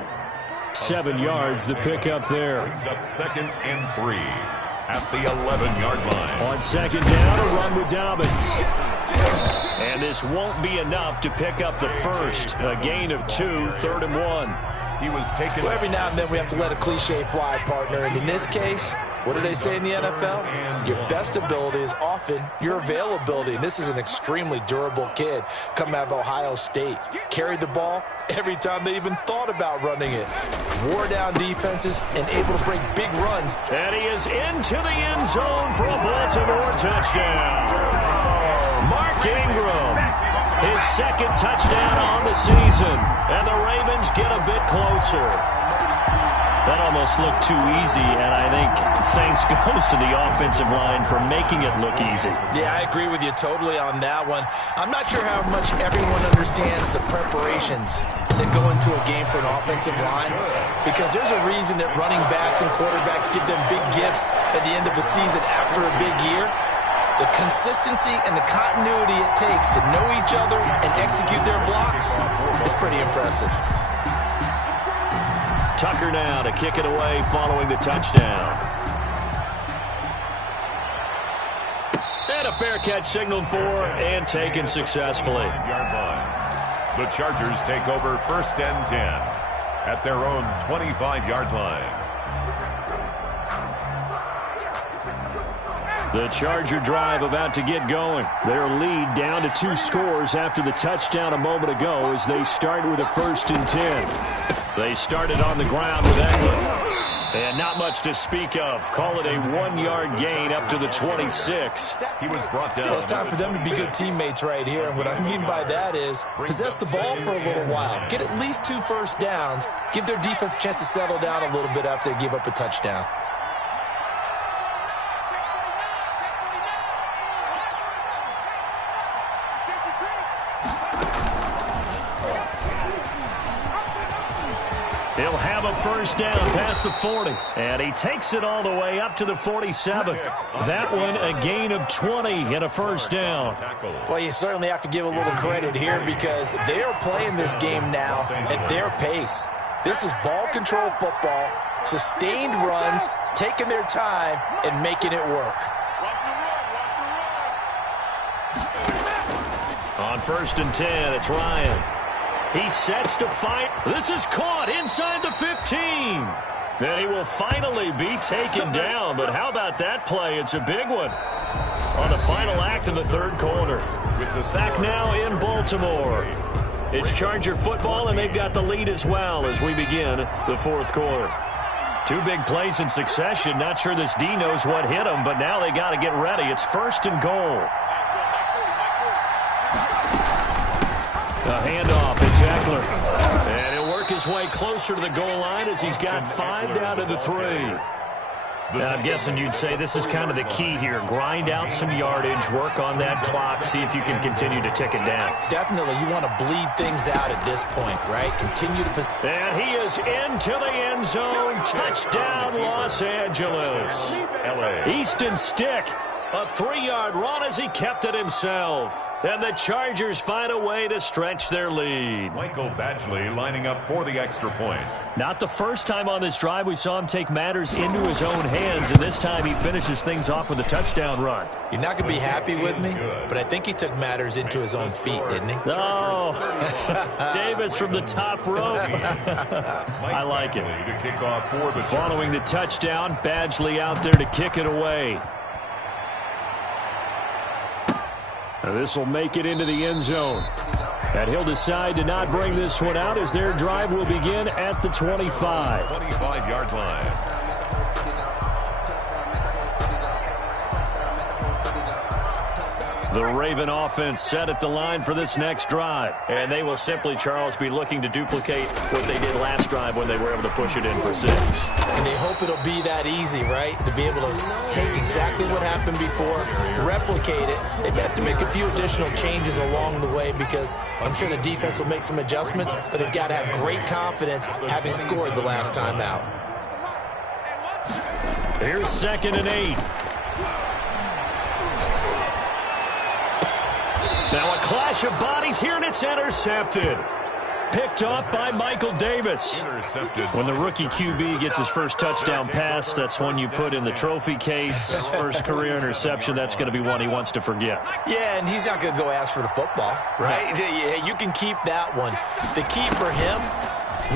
7 yards, the pickup there. Brings up 2nd and 3 at the 11-yard line. On 2nd down, a run with Dobbins. And this won't be enough to pick up the first. A gain of 2, 3rd and 1. He was taken. Well, every now and then we have to let a cliche fly, partner. And in this case, what do they say in the NFL? Your best ability is often your availability. And this is an extremely durable kid coming out of Ohio State. Carried the ball every time they even thought about running it. Wore down defenses and able to break big runs. And he is into the end zone for a Baltimore touchdown. Mark Ingram, his 2nd touchdown on the season. And the Ravens get a bit closer. That almost looked too easy, and I think thanks goes to the offensive line for making it look easy. Yeah, I agree with you totally on that one. I'm not sure how much everyone understands the preparations that go into a game for an offensive line, because there's a reason that running backs and quarterbacks give them big gifts at the end of the season after a big year. The consistency and the continuity it takes to know each other and execute their blocks is pretty impressive. Tucker now to kick it away following the touchdown. And a fair catch signaled for and taken successfully. The Chargers take over 1st and 10 at their own 25-yard line. The Charger drive about to get going. Their lead down to 2 scores after the touchdown a moment ago as they start with a 1st and 10. They started on the ground with Eckler. And not much to speak of. Call it a 1-yard gain up to the 26. He was brought down. Well, it's time for them to be good teammates right here. And what I mean by that is possess the ball for a little while. Get at least 2 first downs. Give their defense a chance to settle down a little bit after they give up a touchdown. He'll have a 1st down past the 40. And he takes it all the way up to the 47. That one a gain of 20 and a 1st down. Well, you certainly have to give a little credit here because they are playing this game now at their pace. This is ball control football, sustained runs, taking their time, and making it work. On 1st and 10, it's Ryan. He sets to fight. This is caught inside the 15. Then he will finally be taken down. But how about that play? It's a big one on the final act of the 3rd quarter. Back now in Baltimore. It's Charger football, and they've got the lead as well as we begin the 4th quarter. 2 big plays in succession. Not sure this D knows what hit him, but now they got to get ready. It's 1st and goal. A handoff, it's Eckler. And he'll work his way closer to the goal line as he's got 5 down to the 3. And I'm guessing you'd say this is kind of the key here. Grind out some yardage, work on that clock, see if you can continue to tick it down. Definitely, you want to bleed things out at this point, right? Continue to... And he is into the end zone. Touchdown, Los Angeles. Easton Stick. A 3-yard run as he kept it himself. And the Chargers find a way to stretch their lead. Michael Badgley lining up for the extra point. Not the first time on this drive we saw him take matters into his own hands, and this time he finishes things off with a touchdown run. You're not going to be happy with me, but I think he took matters into his own feet, didn't he? Oh, Davis from the top rope. I like it. To kick off for the Following the touchdown, Badgley out there to kick it away. This will make it into the end zone. And he'll decide to not bring this one out as their drive will begin at the 25. 25-yard line. The Raven offense set at the line for this next drive. And they will simply, Charles, be looking to duplicate what they did last drive when they were able to push it in for 6. And they hope it'll be that easy, right? To be able to take exactly what happened before, replicate it. They may have to make a few additional changes along the way because I'm sure the defense will make some adjustments, but they've got to have great confidence having scored the last time out. Here's 2nd and 8. Now a clash of bodies here, and it's intercepted. Picked off by Michael Davis. When the rookie QB gets his first touchdown pass, that's one you put in the trophy case. First career interception, that's going to be one he wants to forget. Yeah, and he's not going to go ask for the football, right? Yeah, you can keep that one. The key for him,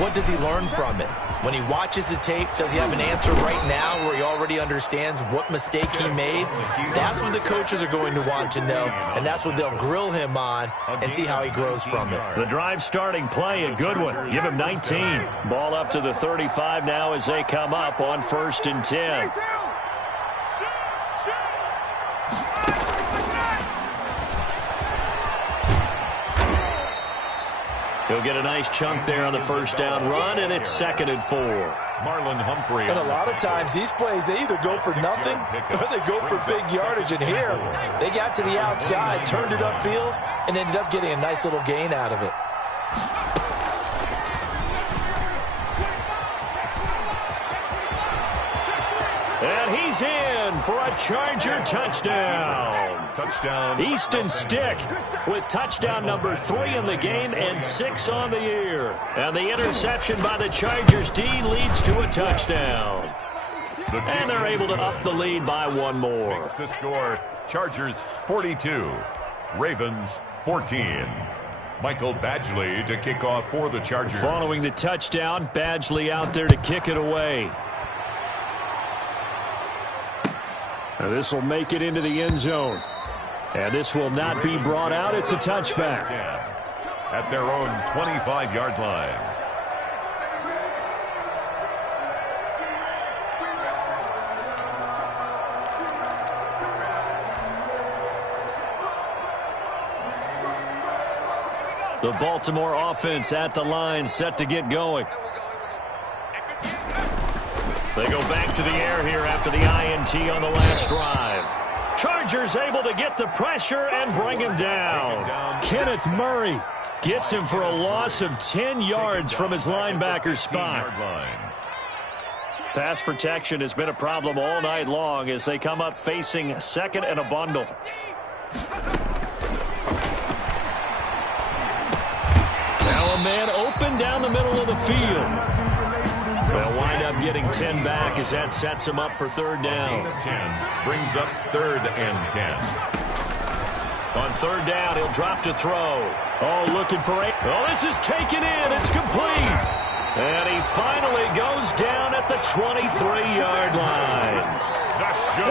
what does he learn from it? When he watches the tape, does he have an answer right now where he already understands what mistake he made? That's what the coaches are going to want to know, and that's what they'll grill him on and see how he grows from it. The drive starting play, a good one. Give him 19. Ball up to the 35 now as they come up on 1st and 10. He'll get a nice chunk there on the first down run, and it's 2nd and 4. Marlon Humphrey. And a lot of times, these plays, they either go for nothing or they go for big yardage. And here, they got to the outside, turned it upfield, and ended up getting a nice little gain out of it. And he's in for a Charger touchdown. Easton Stick with touchdown number 3 in the game and 6 on the year. And the interception by the Chargers D leads to a touchdown. And they're able to up the lead by 1 more. The score, Chargers 42, Ravens 14. Michael Badgley to kick off for the Chargers. Following the touchdown, Badgley out there to kick it away. Now this will make it into the end zone. And this will not be brought out. It's a touchback. At their own 25-yard line. The Baltimore offense at the line, set to get going. They go back to the air here after the INT on the last drive. Chargers able to get the pressure and bring him down. Kenneth Murray gets him for a loss of 10 yards from his linebacker spot. Pass protection has been a problem all night long as they come up facing 2nd and a bundle. Now a man open down the middle of the field. They'll wind up getting 10 back as that sets him up for 3rd down. 10 brings up 3rd and 10. On 3rd down, he'll drop to throw. Oh, looking for it. Oh, this is taken in. It's complete. And he finally goes down at the 23-yard line.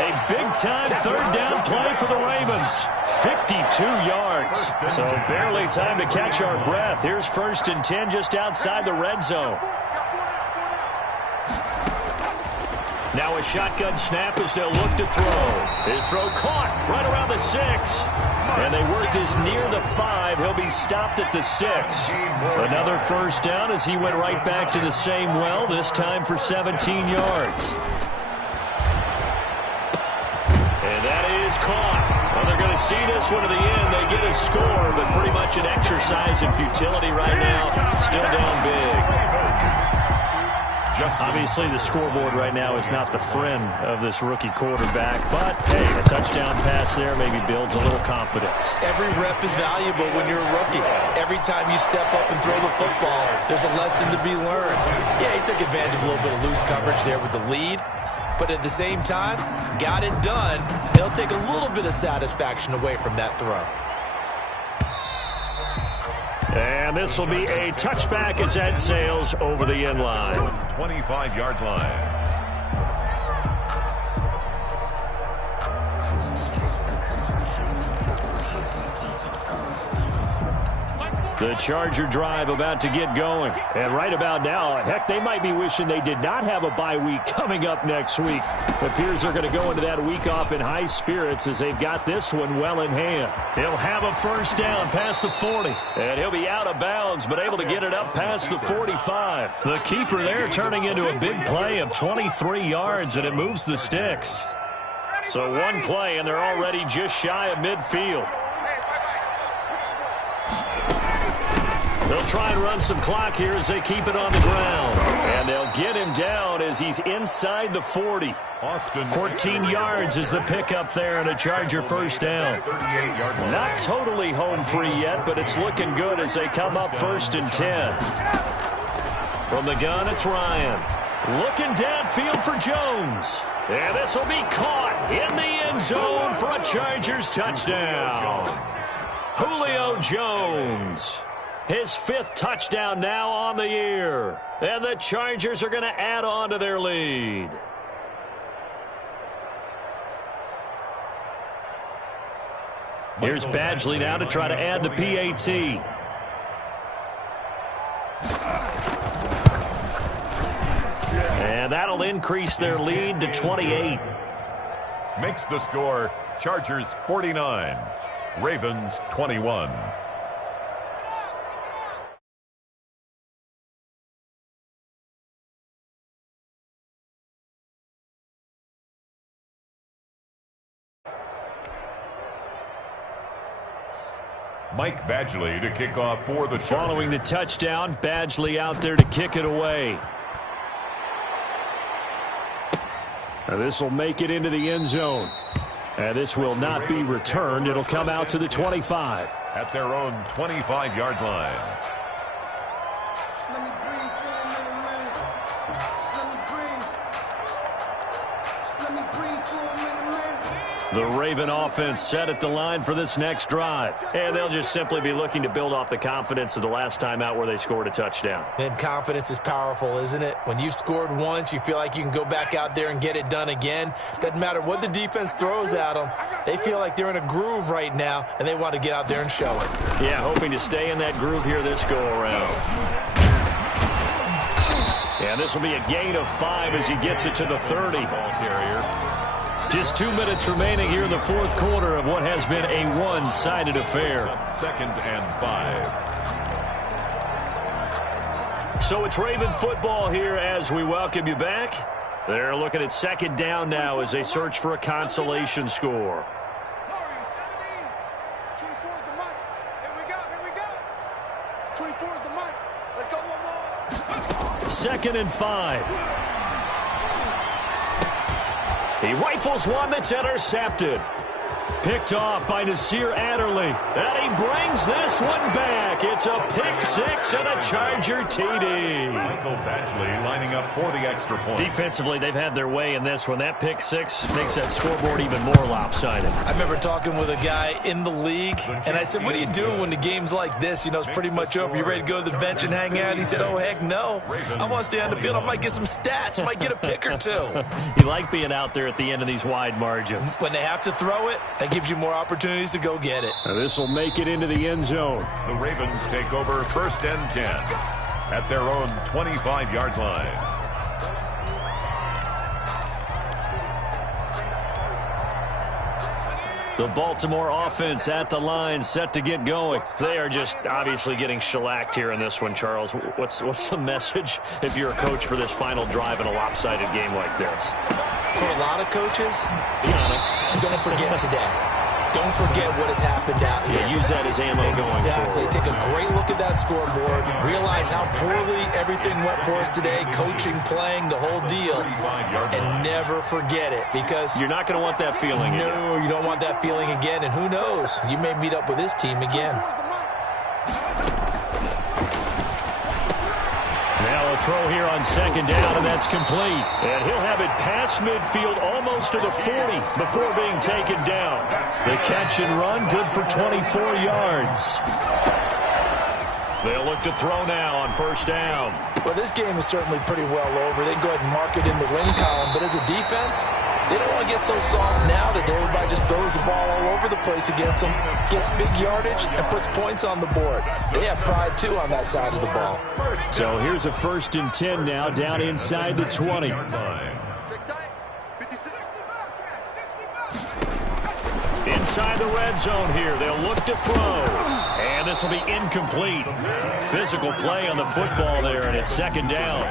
A big-time 3rd down play for the Ravens. 52 yards. So barely time to catch our breath. Here's 1st and 10 just outside the red zone. Now a shotgun snap as they'll look to throw. His throw caught right around the 6. And they work this near the 5. He'll be stopped at the 6. Another 1st down as he went right back to the same well, this time for 17 yards. And that is caught. Well, they're going to see this one to the end. They get a score, but pretty much an exercise in futility right now. Still down big. Obviously, the scoreboard right now is not the friend of this rookie quarterback, but, hey, a touchdown pass there maybe builds a little confidence. Every rep is valuable when you're a rookie. Every time you step up and throw the football, there's a lesson to be learned. Yeah, he took advantage of a little bit of loose coverage there with the lead, but at the same time, got it done. It'll take a little bit of satisfaction away from that throw. And this will be a touchback as that sails over the end line. 25-yard line. The Charger drive about to get going. And right about now, heck, they might be wishing they did not have a bye week coming up next week. It appears they're going to go into that week off in high spirits as they've got this one well in hand. He'll have a first down past the 40. And he'll be out of bounds, but able to get it up past the 45. The keeper there turning into a big play of 23 yards, and it moves the sticks. So one play, and they're already just shy of midfield. They'll try and run some clock here as they keep it on the ground. And they'll get him down as he's inside the 40. 14 yards is the pickup there and a Charger first down. Not totally home free yet, but it's looking good as they come up 1st and 10. From the gun, it's Ryan. Looking downfield for Jones. And this will be caught in the end zone for a Chargers touchdown. Julio Jones. His 5th touchdown now on the year. And the Chargers are going to add on to their lead. Here's Badgley now to try to add the PAT. And that'll increase their lead to 28. Makes the score Chargers 49, Ravens 21. Mike Badgley to kick off for the Chargers. Following the touchdown, Badgley out there to kick it away. And this will make it into the end zone. And this will not be returned. It'll come out to the 25. At their own 25-yard line. The Raven offense set at the line for this next drive. And they'll just simply be looking to build off the confidence of the last time out where they scored a touchdown. And confidence is powerful, isn't it? When you've scored once, you feel like you can go back out there and get it done again. Doesn't matter what the defense throws at them. They feel like they're in a groove right now, and they want to get out there and show it. Yeah, hoping to stay in that groove here this go-around. And this will be a gain of 5 as he gets it to the 30. Ball carrier. Just 2 minutes remaining here in the 4th quarter of what has been a one-sided affair. 2nd and 5. So it's Raven football here as we welcome you back. They're looking at 2nd down now as they search for a consolation score. 24 is the mic. Here we go. 24 is the mic. Let's go one more. 2nd and 5. He rifles one that's intercepted. Picked off by Nasir Adderley. And he brings this one back. It's a pick 6 and a Charger TD. Michael Badgley lining up for the extra point. Defensively, they've had their way in this one. That pick 6 makes that scoreboard even more lopsided. I remember talking with a guy in the league, and I said, what do you do when the game's like this? You know, it's pretty much over. You ready to go to the bench and hang out? He said, oh, heck no. I want to stay on the field. I might get some stats. I might get a pick or two. You like being out there at the end of these wide margins. When they have to throw it, that gives you more opportunities to go get it. This will make it into the end zone. The Ravens take over 1st and 10 at their own 25-yard line. The Baltimore offense at the line, set to get going. They are just obviously getting shellacked here in this one, Charles. What's the message if you're a coach for this final drive in a lopsided game like this? For a lot of coaches, be honest, don't forget today. Don't forget what has happened out here. Yeah, use that as ammo going forward. Exactly. Take a great look at that scoreboard. Realize how poorly everything went for us today. Coaching, playing, the whole deal. And never forget it, because you're not going to want that feeling again. No, you don't want that feeling again. And who knows? You may meet up with this team again. Now a throw here on 2nd down, and that's complete. And he'll have it past midfield almost to the 40 before being taken down. The catch and run, good for 24 yards. They'll look to throw now on 1st down. Well, this game is certainly pretty well over. They can go ahead and mark it in the win column. But as a defense, They don't want to get so soft now that everybody just throws the ball all over the place against them, gets big yardage, and puts points on the board. They have pride, too, on that side of the ball. So here's a 1st and 10 now, down inside the 20. Inside the red zone here. They'll look to throw. And this will be incomplete. Physical play on the football there, and it's 2nd down.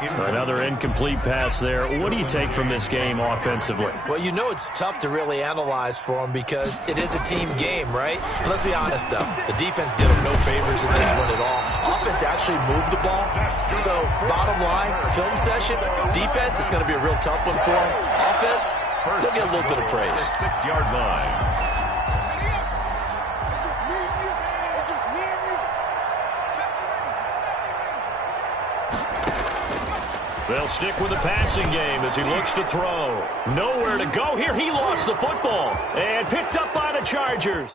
Another incomplete pass there. What do you take from this game offensively? Well, you know it's tough to really analyze for them because it is a team game, right? And let's be honest, though. The defense did them no favors in this one at all. Offense actually moved the ball. So, bottom line, film session, defense is going to be a real tough one for them. Offense, they'll get a little bit of praise. 6-yard line. They'll stick with the passing game as he looks to throw. Nowhere to go here. He lost the football and picked up by the Chargers.